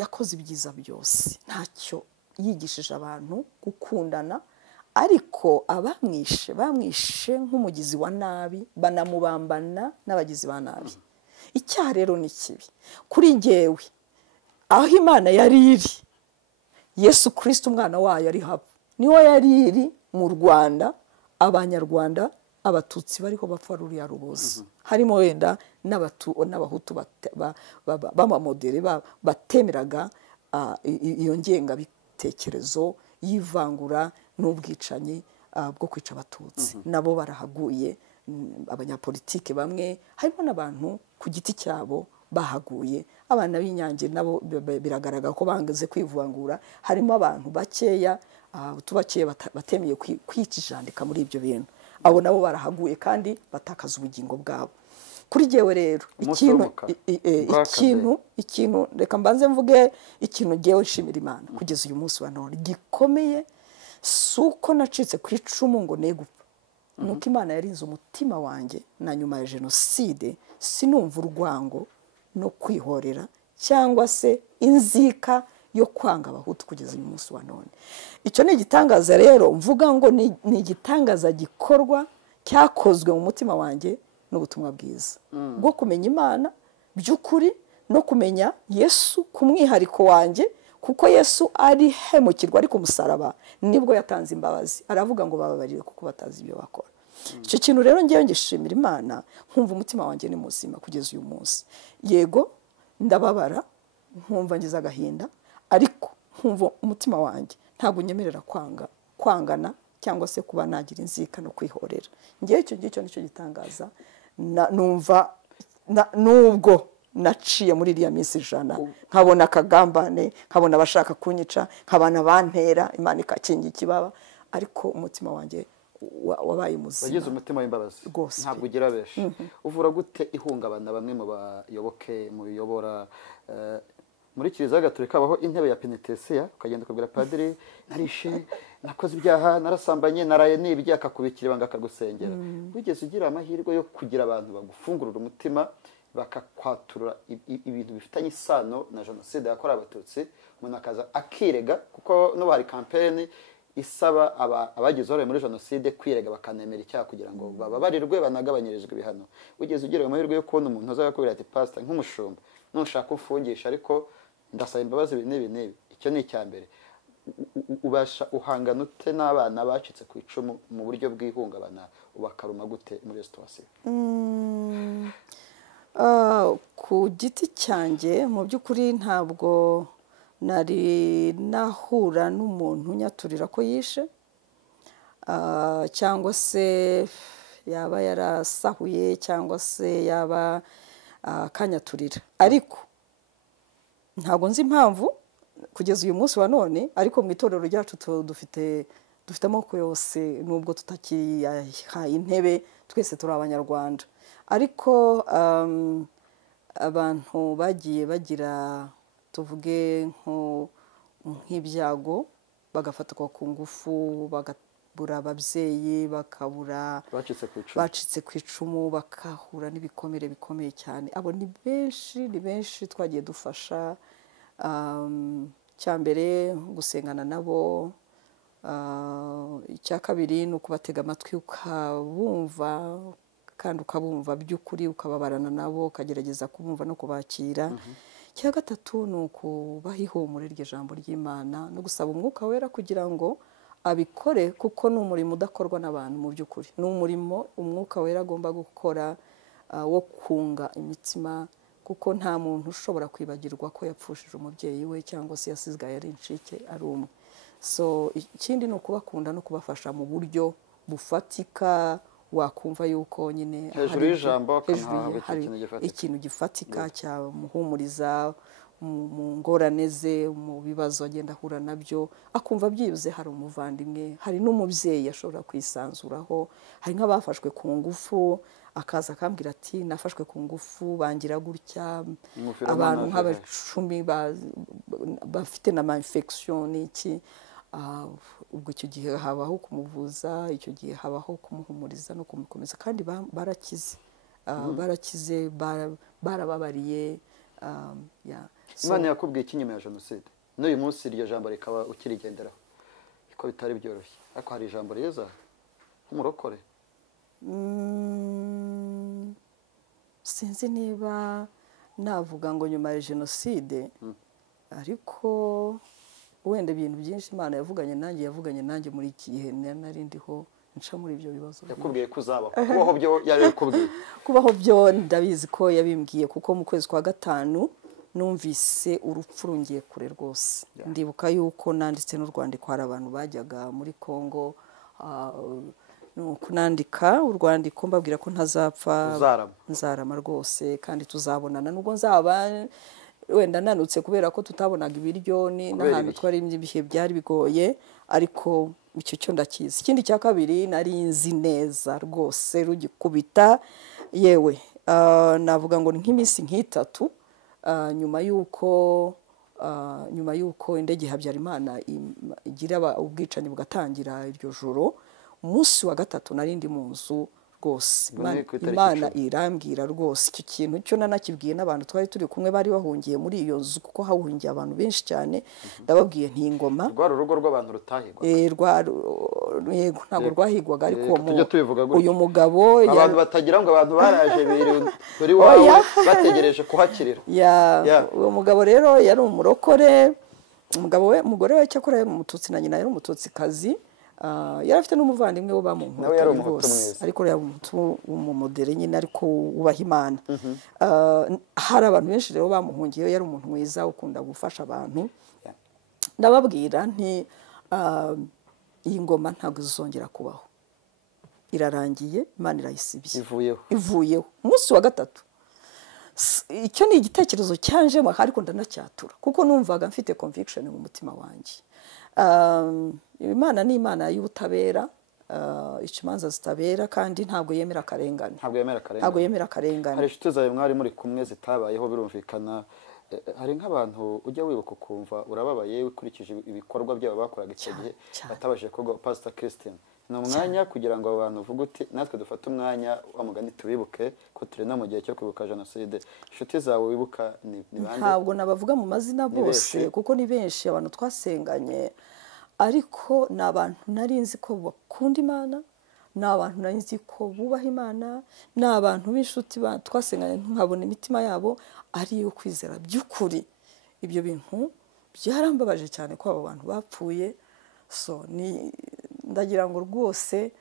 yakoze ibyiza byose, ntacyo yigishije abantu gukundana. Ariko bamwishe nk'umugizi wa nabi, banamubambana n'abagizi ba nabi. Icyaha rero ni kibi kuri njyewe. Aho Imana yari iri, Yesu Kristo umwana wayo ari haba, niho yari iri mu Rwanda. Abanyarwanda, abatutsi bariho bapfa ruriya rubozo, harimo wenda n'abahutu b'amamodere batemeraga iyo ngengabitekerezo y'ivangura n'ubwicanyi bwo kwica abatutsi. Nabo barahaguye, abanyapolitike bamwe, harimo n'abantu ku giti cyabo bahaguye. Abana b'Inyange nabo biragaragara ko bangaze kwivangura, harimo abantu bakeya, tubakeya batemeye kwicijandika muri ibyo bintu. Abo nabo barahaguye kandi batakaza ubugingo bwabo. Kuri jyewe rero ikintu reka mbanze mvuge ikintu jyewe nshimira Imana kugeza uyu munsi wa none gikomeye, suko nacitse ku icumu ngo negupfa, nuko Imana yarinze umutima wanjye na nyuma ya jenoside sinumva urwango no kwihorera cyangwa se inzika yo kwanga abahutu kugeza uyu munsi wa none. Icyo ni igitangaza rero, mvuga ngo ni igitangaza gikorwa cyakozwe mu mutima wanjye n'ubutumwa bwiza bwo kumenya Imana by'ukuri no kumenya Yesu ku mwihariko wanjye, kuko Yesu ari hemukirwa ariko umusaraba nibwo yatanze imbabazi, aravuga ngo bababarire kuko batazi ibyo bakora. Icyo kintu rero ngewe ngishimira Imana, nkumva umutima wanjye ni muzima kugeza uyu munsi. Yego ndababara, nkumva ngize agahinda, ariko nkumva umutima wanjye ntabwo unyemerera kwangana cyangwa se kuba nagira inzika no kwihorera. Ngewe icyo ngicyo nicyo gitangaza. Numva nubwo naciye muri iriya minsi 100, nkabona akagambane, nkabona abashaka kunyica, nkabana bantera, Imana ikakinga ikibaba, ariko umutima wanjye wabaye muzima. Wagize umutima w'imbabazi, ntabwo ugira benshi. Uvura gute ihungabana bamwe mu bayoboke mu biyobora? Muri Kiliziya Gatolika habaho intebe ya penitesiya, ukagenda ukabwira padiri narishe, nakoze ibyaha, narasambanye, naraye nibye, akakubikira ibanga akagusengera. Wigeze ugira amahirwe yo kugira abantu bagufungurira umutima bakakwatura ibintu bifitanye isano na jenoside yakorewe abatutsi, umuntu akaza akirega, kuko n'ubu hari kampeni isaba abagize uruhare muri jenoside kwirega bakanemera icyaha kugira ngo bababarirwe banagabanyirizwe ibihano? Wigeze ugira amahirwe yo kubona umuntu azakubwira ati pastor nk'umushumba nushaka ufungisha ariko ndasaba imbabazi n'ibi? Icyo ni icya mbere. Ubasha uhangana ute n'abana bacitse ku icumu mu buryo bw'ihungabana, ubakaruma gute muri situation? Ku giti cyanjye mu by'ukuri ntabwo nari nahura n'umuntu nyaturira ko yishe, cyangwa se yaba yarasahuye, cyangwa se yaba kanyaturira, ariko ntabwo nzi impamvu kugeza uyu munsi wa none. Ariko mu itorero ryacu dufite amoko yose, nubwo tutakihaye intebe, twese turi Abanyarwanda. Ariko abantu bagiye bagira, tuvuge nk'ibyago, bagafatwa ku ngufu, bagabura ababyeyi, bakabura bacitse ku icumu, bakahura n'ibikomere bikomeye cyane. Abo ni benshi twagiye dufasha. Cyambere gusengana nabo, icya kabiri ni ukubatega amatwi ukabumva, kandi ukabumva by'ukuri, ukababarana nabo, ukagerageza kubumva no kubakira. Icya gatatu ni ukubaha ihumure ry'ijambo ry'Imana no gusaba Umwuka Wera kugira ngo abikore, kuko ni umurimo udakorwa n'abantu. Mu by'ukuri ni umurimo Umwuka Wera agomba gukora, wo kunga imitima, kuko nta muntu ushobora kwibagirwa ko yapfushije umubyeyi we cyangwa se yasigaye ari incike ari umwe. So ikindi ni ukubakunda no kubafasha mu buryo bufatika, wakumva yuko nyine hejuru y'ijambo hari ikintu gifatika cyamuhumuriza, mu ngorane ze, mu bibazo agenda ahura nabyo, akumva byibuze hari umuvandimwe, hari n'umubyeyi ashobora kwisanzuraho. Hari nk'abafashwe ku ngufu, akaza akambwira ati nafashwe ku ngufu bangira gutya, abantu nk'abacumi bafite na infection n'iki. Ubwo icyo gihe habaho kumuvuza, icyo gihe habaho kumuhumuriza no kumukomeza, kandi barakize. Barakize, barababariye. Imana yakubwiye iki nyuma ya jenoside? N'uyu munsi iryo jambo rikaba ukirigenderaho ko bitari byoroshye, ariko hari ijambo riza nk'umurokore? Sinzi niba navuga ngo nyuma ya jenoside, ariko wenda ibintu byinshi Imana yavuganye nanjye muri iki gihe nari ndiho nca muri ibyo bibazo. Yakubwiye ko uzabaho, kubaho byo yabikubwiye? Kubaho byo ndabizi ko yabimbwiye, kuko mu kwezi kwa gatanu numvise urupfu rungiye kure rwose. Ndibuka yuko nanditse n'urwandiko, hari abantu bajyaga muri Kongo, kunandika urwandiko mbabwira ko ntazapfa, nzarama rwose, kandi tuzabonana nubwo nzaba wenda nanutse kubera ko tutabonaga ibiryo n'ahantu twari ibihe byari bigoye, ariko icyo cyo ndakizi. Ikindi cya kabiri, nari nzi neza rwose rugikubita, yewe navuga ngo ni nk'iminsi nk'itatu nyuma y'uko indege Habyarimana igira ubwicanyi bugatangira iryo joro. Umunsi wa gatatu nari ndi mu nzu rwose, Imana irambwira rwose. Icyo kintu cyo nanakibwiye n'abantu twari turi kumwe bari bahungiye muri iyo nzu, kuko hahungiye abantu benshi cyane. Ndababwiye nti ingoma, rwari urugo rw'abantu rutahigwaga. Yego, ntabwo rwahigwaga, ariko uyu mugabo, abantu batagira ngo abantu baraje biri wawe bategereje kuhakirira. Uwo mugabo rero yari umurokore. Umugore we cyakora yari umututsi, na nyina yari umututsikazi. Yari afite n'umuvandimwe we bamunkunda rwose, ariko yari umumodere nyine, ariko wubaha Imana. Hari abantu benshi rero bamuhungiyeyo. Yari umuntu mwiza ukunda gufasha abantu. Ndababwira nti iyi ngoma ntabwo izongera kubaho, irarangiye, Imana irayisibye, ivuyeho. Umunsi wa gatatu, icyo ni igitekerezo cyanjemo, ariko ndanacyatura, kuko numvaga mfite conviction mu mutima wanjye. Imana ni Imana y'ubutabera, imanza zitabera, kandi ntabwo yemera akarengane. Ntabwo yemera akarengane. Hari inshuti zawe mwari muri kumwe zitabayeho, birumvikana. Hari nk'abantu ujya wibuka ukumva urababaye ukurikije ibikorwa byabo bakoraga icyo gihe batabashije kuvuga. Pastor Christian, ni umwanya kugira ngo abantu uvuge uti natwe dufate umwanya wa mugani tubibuke ko turi no mu gihe cyo kwibuka jenoside. Inshuti zawe wibuka ni bande? Ntabwo nabavuga mu mazina bose, kuko ni benshi abantu twasenganye, ariko ni abantu nari nzi ko bakunda Imana, ni abantu nari nzi ko bubaha Imana, ni abantu b'inshuti twasenganye nkabona imitima yabo ari iyo kwizera by'ukuri. Ibyo bintu byarambabaje cyane ko abo bantu bapfuye. Ndagira ngo rwose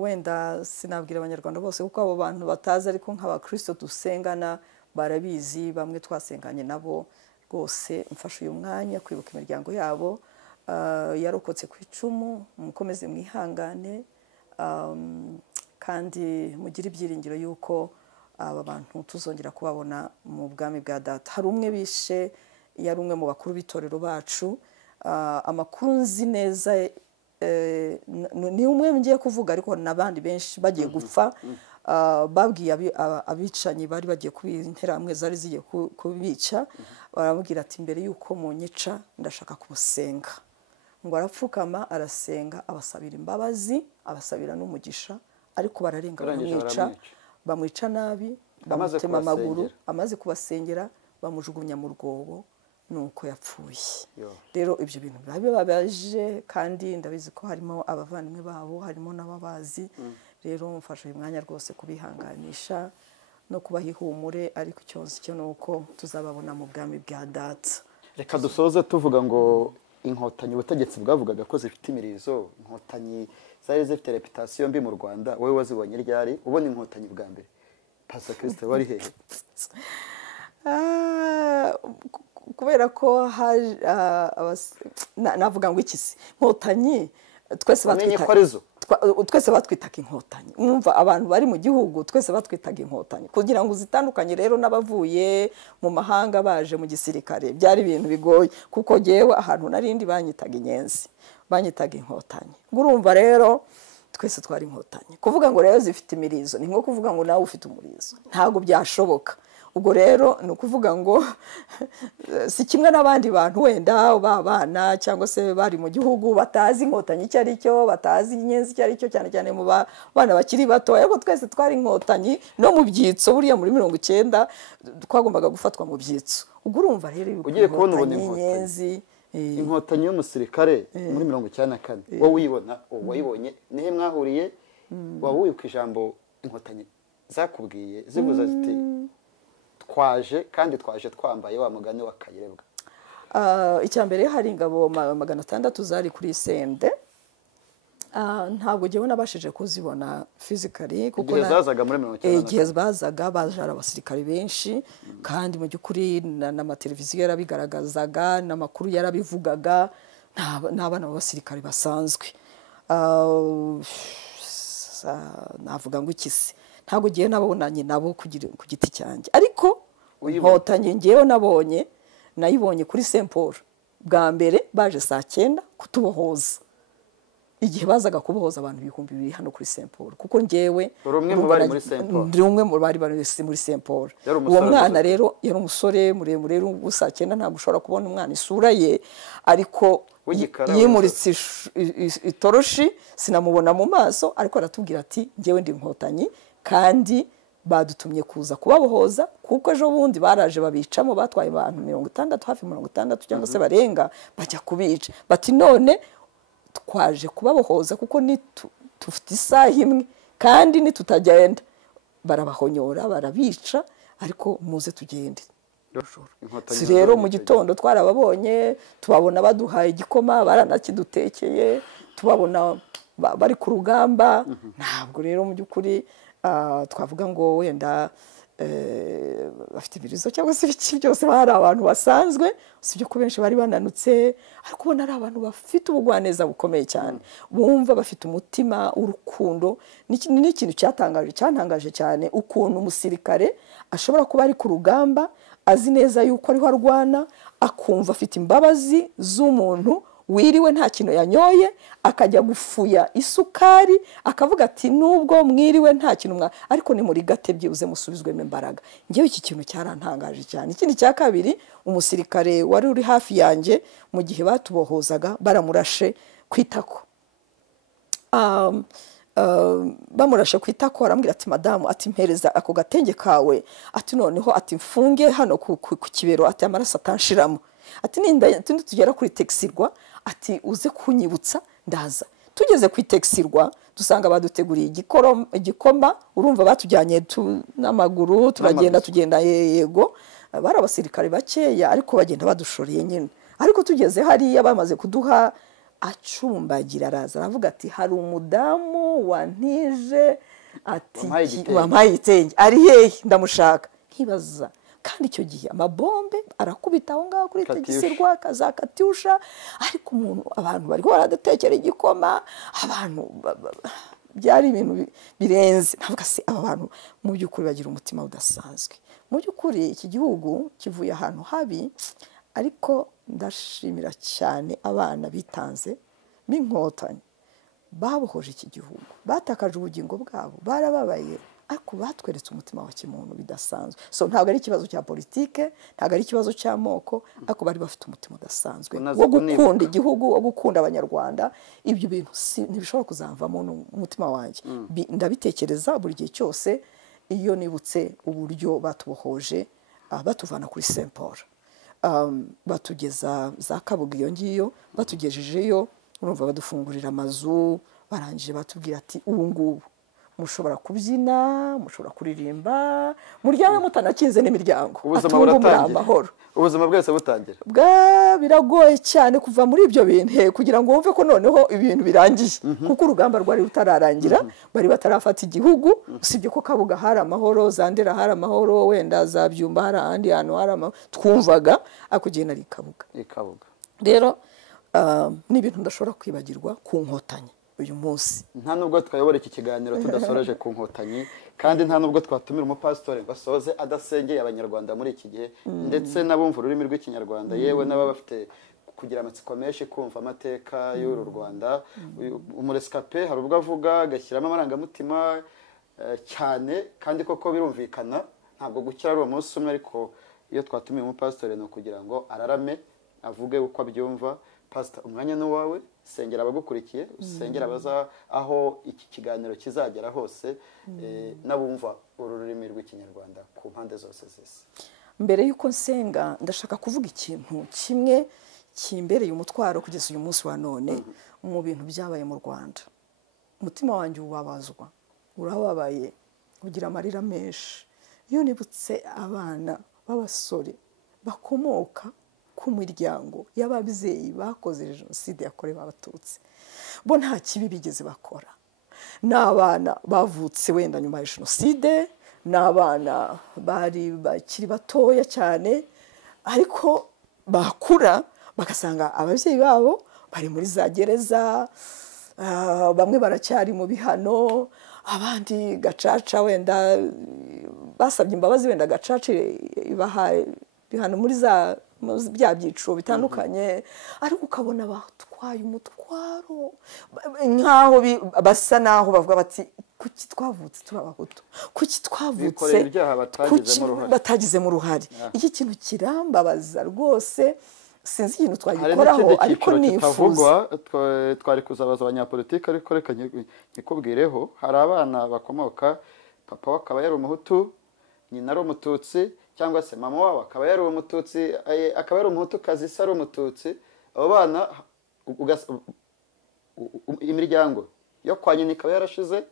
wenda sinabwira abanyarwanda bose, kuko abo bantu batazi, ariko nk'abakristo dusengana barabizi, bamwe twasenganye nabo. Rwose mfashe uyu mwanya kwibuka imiryango yabo yarokotse ku icumu. Mukomeze mwihangane, kandi mugire ibyiringiro yuko aba bantu tuzongera kubabona mu bwami bwa Data. Hari umwe bishe, yari umwe mu bakuru b'itorero bacu. Amakuru nzi neza, ni umwe ngiye kuvuga, ariko n'abandi benshi bagiye gupfa. Babwiye abicanyi bari bagiye kubinterahamwe zari zigiye kubica, baramubwira ati mbere yuko munyica ndashaka kubusenga. Ngo arapfukama arasenga, abasabira imbabazi, abasabira n'umugisha, ariko bararenga bamwica nabi, bamutema amaguru. Amaze kubasengera bamujugunya mu rwobo, nuko yapfuye. Rero ibyo bintu babaje, kandi ndabizi ko harimo abavandimwe babo, harimo n'ababazi. Rero mfashe uyu mwanya rwose kubihanganisha no kubaha ihumure, ariko icyonzi cyo nuko tuzababona mu bwami bwa Data. Reka dusoze tuvuga ngo inkotanyi, ubutegetsi bwavugaga ko zifite imirizo. Inkotanyi zari zifite reputation mbi mu Rwanda. Wowe wazibonye ryari? Ubona inkotanyi bwa mbere? Pastor Christian, wari hehe? Kubera ko navuga ngo iki se inkotanyi twese batwita twese batwitaga inkotanyi. Mwumva abantu bari mu gihugu twese batwitaga inkotanyi, kugira ngo zitandukanye rero n'abavuye mu mahanga baje mu gisirikare byari ibintu bigoye, kuko jewe ahantu narindi banyitaga inyenzi, banyitaga inkotanyi. Urumva rero twese twari inkotanyi. Kuvuga ngo rero zifite imirizo ni nko kuvuga ngo nawe ufite umurizo, ntabwo byashoboka. Ubwo rero ni ukuvuga ngo si kimwe n'abandi bantu wenda babana cyangwa se bari mu gihugu batazi inkotanyi icyo ari cyo, batazi inyenzi icyo ari cyo, cyane cyane mu bana bakiri bato. Ariko twese twari inkotanyi no mu byitso. Buriya muri 90 twagombaga gufatwa mu byitso. Ubwo urumva rero ugiye kubona ubona inkotanyi y'umusirikare muri 94 wowe uyibona, wayibonye nihe mwahuriye? Waba wibuka ijambo inkotanyi zakubwiye zivuza ziti twaje kandi twaje twambaye wa mugani wa Kayirebwa? Icyambere hari ingabo 600 zari kuri sende. Ntabwo jewe nabashije kuzibona physically kuko zazaga muri 90 bazaga bajara abasirikare benshi, kandi mu byukuri n'amateleviziyo yarabigaragazaga, n'amakuru yarabivugaga, n'abana b'abasirikare basanzwe. Navuga ngo ikisi ntabwo giye nabonanye nabo ku giti cyanjye, ariko inkotanyi ngewe nayibonye kuri Saint Paul bwa mbere baje saa 9 kutubohoza, igihe bazaga kubohoza abantu 2,000 hano kuri Saint Paul. Kuko ngewe rumwe mu bari muri Saint Paul, rumwe mu bari muri Saint Paul. Uwo mwana rero yari umusore muremure, saa 9 ntabwo ushobora kubona umwana isura ye, ariko yimuritse itoroshi sinamubona mu maso, ariko aratubwira ati ngewe ndi inkotanyi kandi badutumye kuza kubabohoza, kuko ejo bundi baraje babicamo, batwaye abantu 60 hafi 60 cyangwa se barenga, bajya kubica. Bati none twaje kubabohoza kuko tufite isaha imwe, kandi nitutagenda barabahonyora barabica, ariko muze tugende. Si rero mu gitondo twarababonye, tubabona baduhaye igikoma, baranakidutekeye, tubabona bari ku rugamba. Ntabwo rero mu byukuri twavuga ngo wenda bafite ibirizo cyangwa se ibiki byose, bari abantu basanzwe, usibye ko benshi bari bananutse, ariko ubona ari abantu bafite ubugwaneza bukomeye cyane, bumva bafite umutima w'urukundo. Ni ikintu cyantangaje cyane, ukuntu umusirikare ashobora kuba ari ku rugamba azi neza yuko ariho arwana, akumva afite imbabazi z'umuntu wiriwe nta kintu yanyoye, akajya gufuya isukari, akavuga ati nubwo mwiriwe nta kintu ariko ni muri gate byibuze musubizwemo imbaraga. Ngewe iki kintu cyarantangaje cyane. Ikindi cya kabiri, umusirikare wari uri hafi yanjye mu gihe batubohozaga baramurashe kwitako, bamurashe kwitako, arambwira ati madamu, ati mpereza ako gatenge kawe, ati noneho ati mfunge hano ku kibero, ati amaraso atanshiramo, ati ninda tugera kuri Texirwa, ati uze kunyibutsa ndaza. Tugeze ku Texirwa dusanga baduteguriye igikoma, urumva batujyanye n'amaguru, tugenda yego, bari abasirikare bakeya ariko bagenda badushoreye nyine. Ariko tugeze hariya bamaze kuduha, acumbagira araza aravuga ati hari umudamu wantije, ati wampaye igitenge, ari hehe? Ndamushaka. Nkibaza, kandi icyo gihe amabombe arakubita aho ngaho kuri Texirwa, za Katyusha, ariko abantu bari baradutekera igikoma, abantu byari ibintu birenze. Navuga se aba bantu mu by'ukuri bagira umutima udasanzwe. Mu by'ukuri iki gihugu kivuye ahantu habi, ariko ndashimira cyane abana bitanze b'inkotanyi babohoje iki gihugu, batakaje ubugingo bwabo, barababaye, ariko batweretse umutima wa kimuntu bidasanzwe. So ntabwo ari ikibazo cya politike, ntabwo ari ikibazo cy'amoko, ariko bari bafite umutima udasanzwe wo gukunda igihugu, wo gukunda abanyarwanda. Ibyo bintu ntibishobora kuzamvamo umutima wanjye. Ndabitekereza buri gihe cyose iyo nibutse uburyo batubohoje, batuvana kuri Saint Paul, batugeza za Kabuga iyo ngiyo, batugejejeyo, urumva badufungurira amazu, barangije batubwira ati ubu ngubu mushobora kubyina, mushobora kuririmba, muryame mutanakinze n'imiryango, amahoro. Ubuzima bwese butangira. Biragoye cyane kuva muri ibyo bintu kugira ngo wumve ko noneho ibintu birangiye, kuko urugamba rwari rutararangira, bari batarafata igihugu. Usibye ko Kabuga hari amahoro, za Ndera hari amahoro, wenda za Byumba hari ahandi hantu hari amahoro twumvaga, ariko genda ari Kabuga. Rero ni ibintu ndashobora kwibagirwa ku nkotanyi. uyu munsi. nta nubwo twayobora iki kiganiro tudasoreje ku nkotanyi, kandi nta nubwo twatumira umupasitori ngo asoze adasengeye abanyarwanda muri iki gihe, ndetse n'abumva ururimi rw'ikinyarwanda, yewe n'ababa bafite kugira amatsiko menshi kumva amateka y'uru Rwanda. Umuresikape hari ubwo avuga agashyiramo amarangamutima cyane, kandi koko birumvikana ntabwo gukira ari uwo munsi umwe, ariko iyo twatumiye umupasitori ni ukugira ngo ararame avuge uko abyumva. Pastor, umwanya ni uwawe, sengera abagukurikiye, usengera abaza aho iki kiganiro kizagera hose, n'abumva uru rurimi rw'ikinyarwanda ku mpande zose z'isi. Mbere y'uko nsenga ndashaka kuvuga ikintu kimwe kimbereye umutwaro kugeza uyu munsi wa none mu bintu byabaye mu Rwanda. Umutima wanjye ubabazwa, urababaye, ugira amarira menshi iyo nibutse abana b'abasore bakomoka ku miryango y'ababyeyi bakoze jenoside yakorewe abatutsi, bo nta kibi bigeze bakora. Ni abana bavutse wenda nyuma ya jenoside, ni abana bari bakiri batoya cyane, ariko bakura bagasanga ababyeyi babo bari muri za gereza, bamwe baracyari mu bihano, abandi gacaca wenda basabye imbabazi, wenda gacaca ibahaye bihano muri bya byiciro bitandukanye, ariko ukabona batwaye umutwaro nk'aho basa naho bavuga bati kuki twavutse turi abahutu, kuki twavutse batagizemo uruhare. Iki kintu kirambabaza rwose, sinzi ikintu twagikoraho, ariko nifuza. Twari kuzabaza abanyapolitiki, ariko reka nkikubwireho, hari abana bakomoka, papa we akaba yari umuhutu, nyina ari umututsi, cyangwa se mama wabo akaba yari umututsi, akaba yari umuhutukazi, se ari umututsi. Abo bana imiryango yo kwa nyina ikaba yarashize,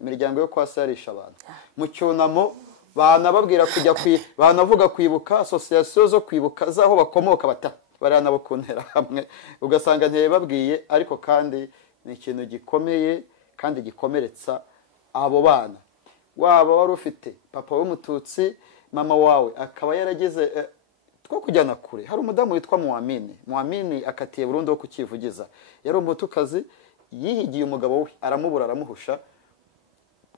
imiryango yo kwa se yarisha abantu. Mu cyunamo banababwira kujya banavuga kwibuka, asosiyasiyo zo kwibuka z'aho bakomoka bariya nabo ku nterahamwe, ugasanga ntibabwiye. Ariko kandi ni ikintu gikomeye kandi gikomeretsa abo bana. Waba wari ufite papa w'umututsi, mama wawe akaba yarageze two kujyana kure. Hari umudamu witwa Muamini akatiye burundu wo kukivugiza, yari umutukazi, yihigiye umugabo we, aramubura aramuhusha.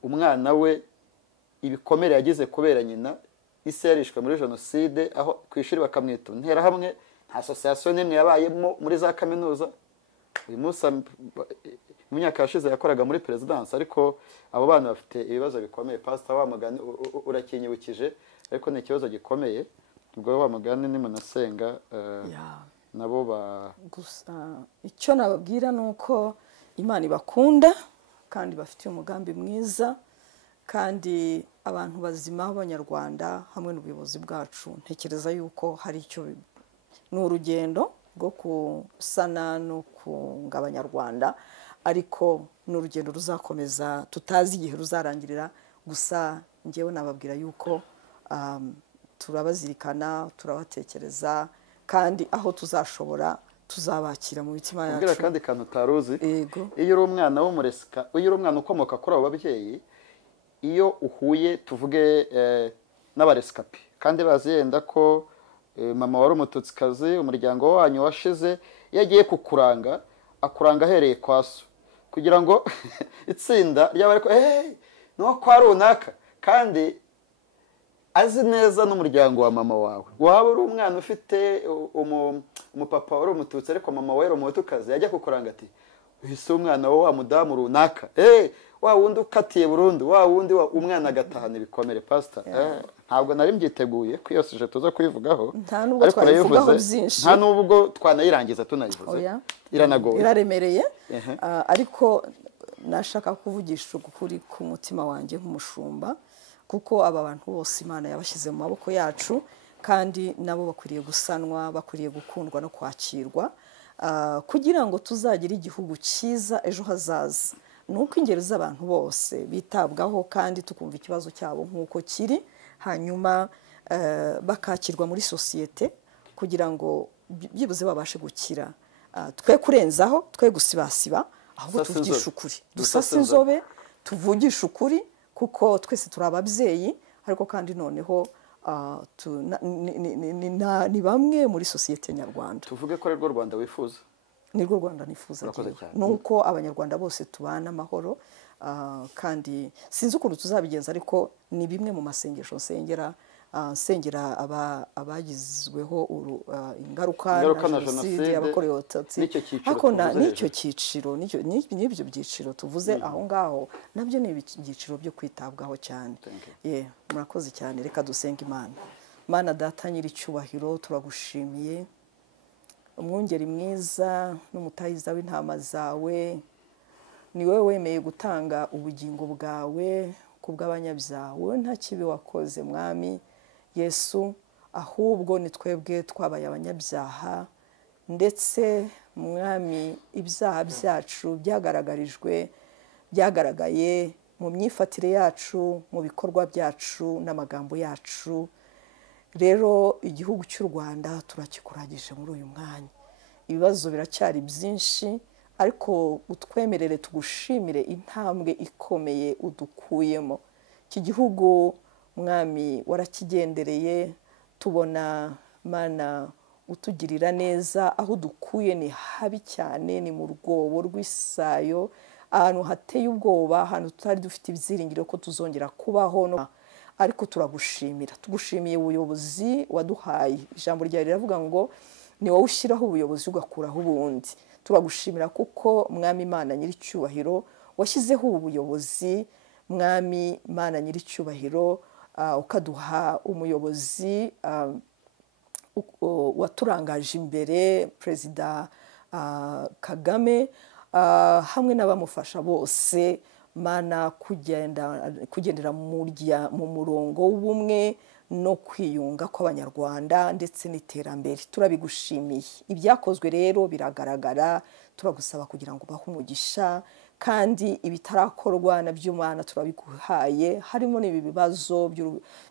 Umwana we ibikomere yagize kubera nyina, ise yarishwe muri jenoside, aho ku ishuri bakamwita interahamwe, nta association n'imwe yabayemo muri za kaminuza. Uyu munsi mu myaka yashize yakoraga muri presidence, ariko abo bana bafite ibibazo bikomeye. Pastor wa mugani urakinyibukije, ariko ni ikibazo gikomeye. Ubwo wa mugani ni munasenga nabo gusa icyo nababwira nuko Imana ibakunda kandi bafitiye umugambi mwiza, kandi abantu bazima b'Abanyarwanda hamwe n'ubuyobozi bwacu, ntekereza yuko hari icyo ni urugendo rwo kusana no kunga Abanyarwanda, ariko ni urugendo ruzakomeza, tutazi igihe ruzarangirira. Gusa njyewe nababwira yuko turabazirikana, turabatekereza, kandi aho tuzashobora tuzabakira mu mitima yacu. Ubwira kandi kantu utaruzi, iyo uri umwana w'umuresika, iyo uri umwana ukomoka kuri abo babyeyi, iyo uhuye tuvuge n'abaresikapi, kandi bazi yenda ko mama wari umututsikazi, umuryango wanyu washize, yagiye kukuranga, akuranga ahereye kwa so, kugira ngo itsinda ryaba ariko no kwa runaka, kandi azi neza n'umuryango wa mama wawe. Waba uri umwana ufite umupapa wari umututsi, ariko mama wawe yari umutukazi, yajya kukuranga ati uhise umwana wa mudamu runaka, wa wundi ukatiye burundu, wa wundi umwana agatahana ibikomere. Pastor, ntabwo nari mbyiteguye ko iyo suje tuza kuyivugaho, ariko nayivugaho byinshi, nta nubwo twanayirangiza tunayivuze, iranagoye, iraremereye. Ariko nashaka kuvugisha ukuri ku mutima wanjye nk'umushumba, kuko aba bantu bose Imana yabashyize mu maboko yacu, kandi nabo bakwiriye gusanwa, bakwiriye gukundwa no kwakirwa, kugira ngo tuzagire igihugu cyiza ejo hazaza. Nuko ingeri z'abantu bose bitabwaho, kandi tukumva ikibazo cyabo nk'uko kiri, hanyuma bakakirwa muri sosiyete, kugira ngo byibuze babashe gukira. Twe kurenzaho, twe gusibasiba, ahubwo tuvugisha ukuri, dusase inzobe, tuvugisha ukuri, kuko twese turi ababyeyi, ariko kandi noneho ni bamwe muri sosiyete nyarwanda. Tuvuge ko rwo Rwanda wifuza. nirwo Rwanda nifuza Urakoze jyewe. cyane. nuko abanyarwanda bose tubana amahoro, kandi sinzi ukuntu tuzabigenza, ariko ni bimwe mu masengesho nsengera, nsengera abagizweho ingaruka na jenoside, abakorewe abatutsi, n'icyo cyiciro n'ibyo byiciro tuvuze aho ngaho, nabyo ni ibyiciro byo kwitabwaho cyane. Murakoze cyane. Reka dusenge Imana. Mana Data nyir'icyubahiro, turagushimiye, umwungeri mwiza n'umutahiza w'intama zawe, ni wowe wemeye gutanga ubugingo bwawe ku bw'abanyabyaha. Wowe nta kibi wakoze Mwami Yesu, ahubwo ni twebwe twabaye abanyabyaha, ndetse Mwami ibyaha byacu byagaragaye mu myifatire yacu, mu bikorwa byacu n'amagambo yacu. Rero igihugu cy'u Rwanda turakikuragije muri uyu mwanya. Ibibazo biracyari byinshi, ariko utwemerere tugushimire intambwe ikomeye udukuyemo. Iki gihugu Mwami warakigendereye, tubona Mana utugirira neza. Aho dukuye ni habi cyane, ni mu rwobo rw'isayo, ahantu hateye ubwoba, ahantu tutari dufite ibyiringiro ko tuzongera kubaho. Ariko turagushimira, tugushimiye ubuyobozi waduhaye. Ijambo ryawe riravuga ngo ni wowe ushyiraho ubuyobozi ugakuraho ubundi. Turagushimira kuko Mwami Imana nyir'icyubahiro washyizeho ubu buyobozi, Mwami Imana nyir'icyubahiro, ukaduha umuyobozi waturangaje imbere, Perezida Kagame, hamwe n'abamufasha bose, Mana kugendera mu murongo w'ubumwe no kwiyunga kw'abanyarwanda ndetse n'iterambere. Turabigushimiye. Ibyakozwe rero biragaragara, turagusaba kugira ngo ubahe umugisha, kandi ibitarakorwa nabyo Mana turabiguhaye, harimo n'ibi bibazo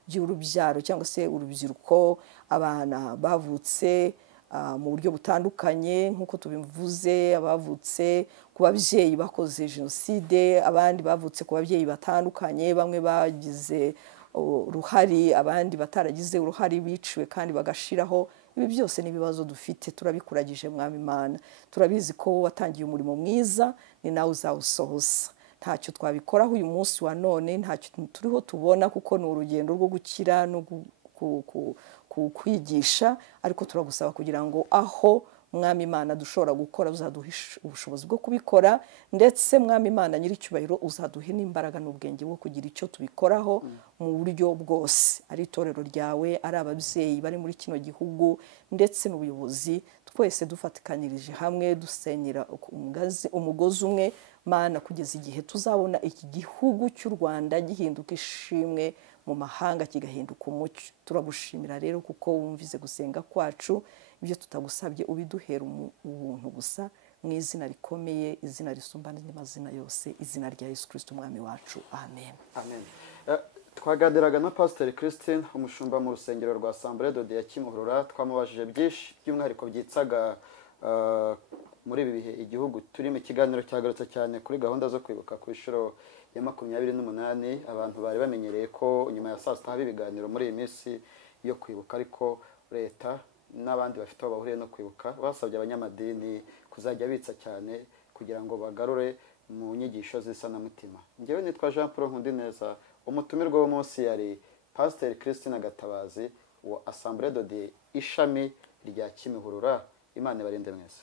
by'urubyaro cyangwa se urubyiruko, abana bavutse mu buryo butandukanye nk'uko tubivuze, abavutse ku babyeyi bakoze jenoside, abandi bavutse ku babyeyi batandukanye, bamwe bagize uruhari, abandi bataragize uruhari, biciwe kandi bagashiraho. Ibi byose ni ibibazo dufite, turabikuragije Mwami Imana. Turabizi ko watangiye umurimo mwiza, ni nawe uzawusohoza. Ntacyo twabikoraho uyu munsi wa none, ntacyo turiho tubona, kuko ni urugendo rwo gukira no kwigisha, ariko turagusaba kugira ngo aho Mwami Imana dushobora gukora uzaduha ubushobozi bwo kubikora, ndetse Mwami Imana nyir'icyubahiro uzaduhe n'imbaraga n'ubwenge bwo kugira icyo tubikoraho mu buryo bwose, ari itorero ryawe, ari ababyeyi bari muri kino gihugu, ndetse n'ubuyobozi, twese dufatikanyirije hamwe dusenyera umugozi umwe Mana, kugeza igihe tuzabona iki gihugu cy'u Rwanda gihinduka ishimwe mu mahanga, kigahinduka umucyo. Turagushimira rero kuko wumvize gusenga kwacu, ibyo tutagusabye ubiduhera ubuntu gusa, mu izina rikomeye, izina risumba n'andi mazina yose, izina rya Yesu Kristo umwami wacu. Amen. Amen. Twaganiraga na Pastor Christine, umushumba mu rusengero rwa Assemblée de Dieu ya Kimihurura. Twamubajije byinshi by'umwihariko byitsaga muri ibi bihe igihugu turimo. Ikiganiro cyagarutse cyane kuri gahunda zo kwibuka ku inshuro ya 28. Abantu bari bamenyereye ko nyuma ya saa sita haba ibiganiro muri iyi minsi yo kwibuka, ariko leta n'abandi bafite aho bahuriye no kwibuka basabye abanyamadini kuzajya bitsa cyane kugira ngo bagarure mu nyigisho z'isanamutima. Njyewe nitwa Jean Paul Nkundineza. Umutumirwa w'umunsi yari Pastor Christine Gatabazi wa Assemblée de Dieu ishami rya Kimihurura. Imana ibarinde mwese.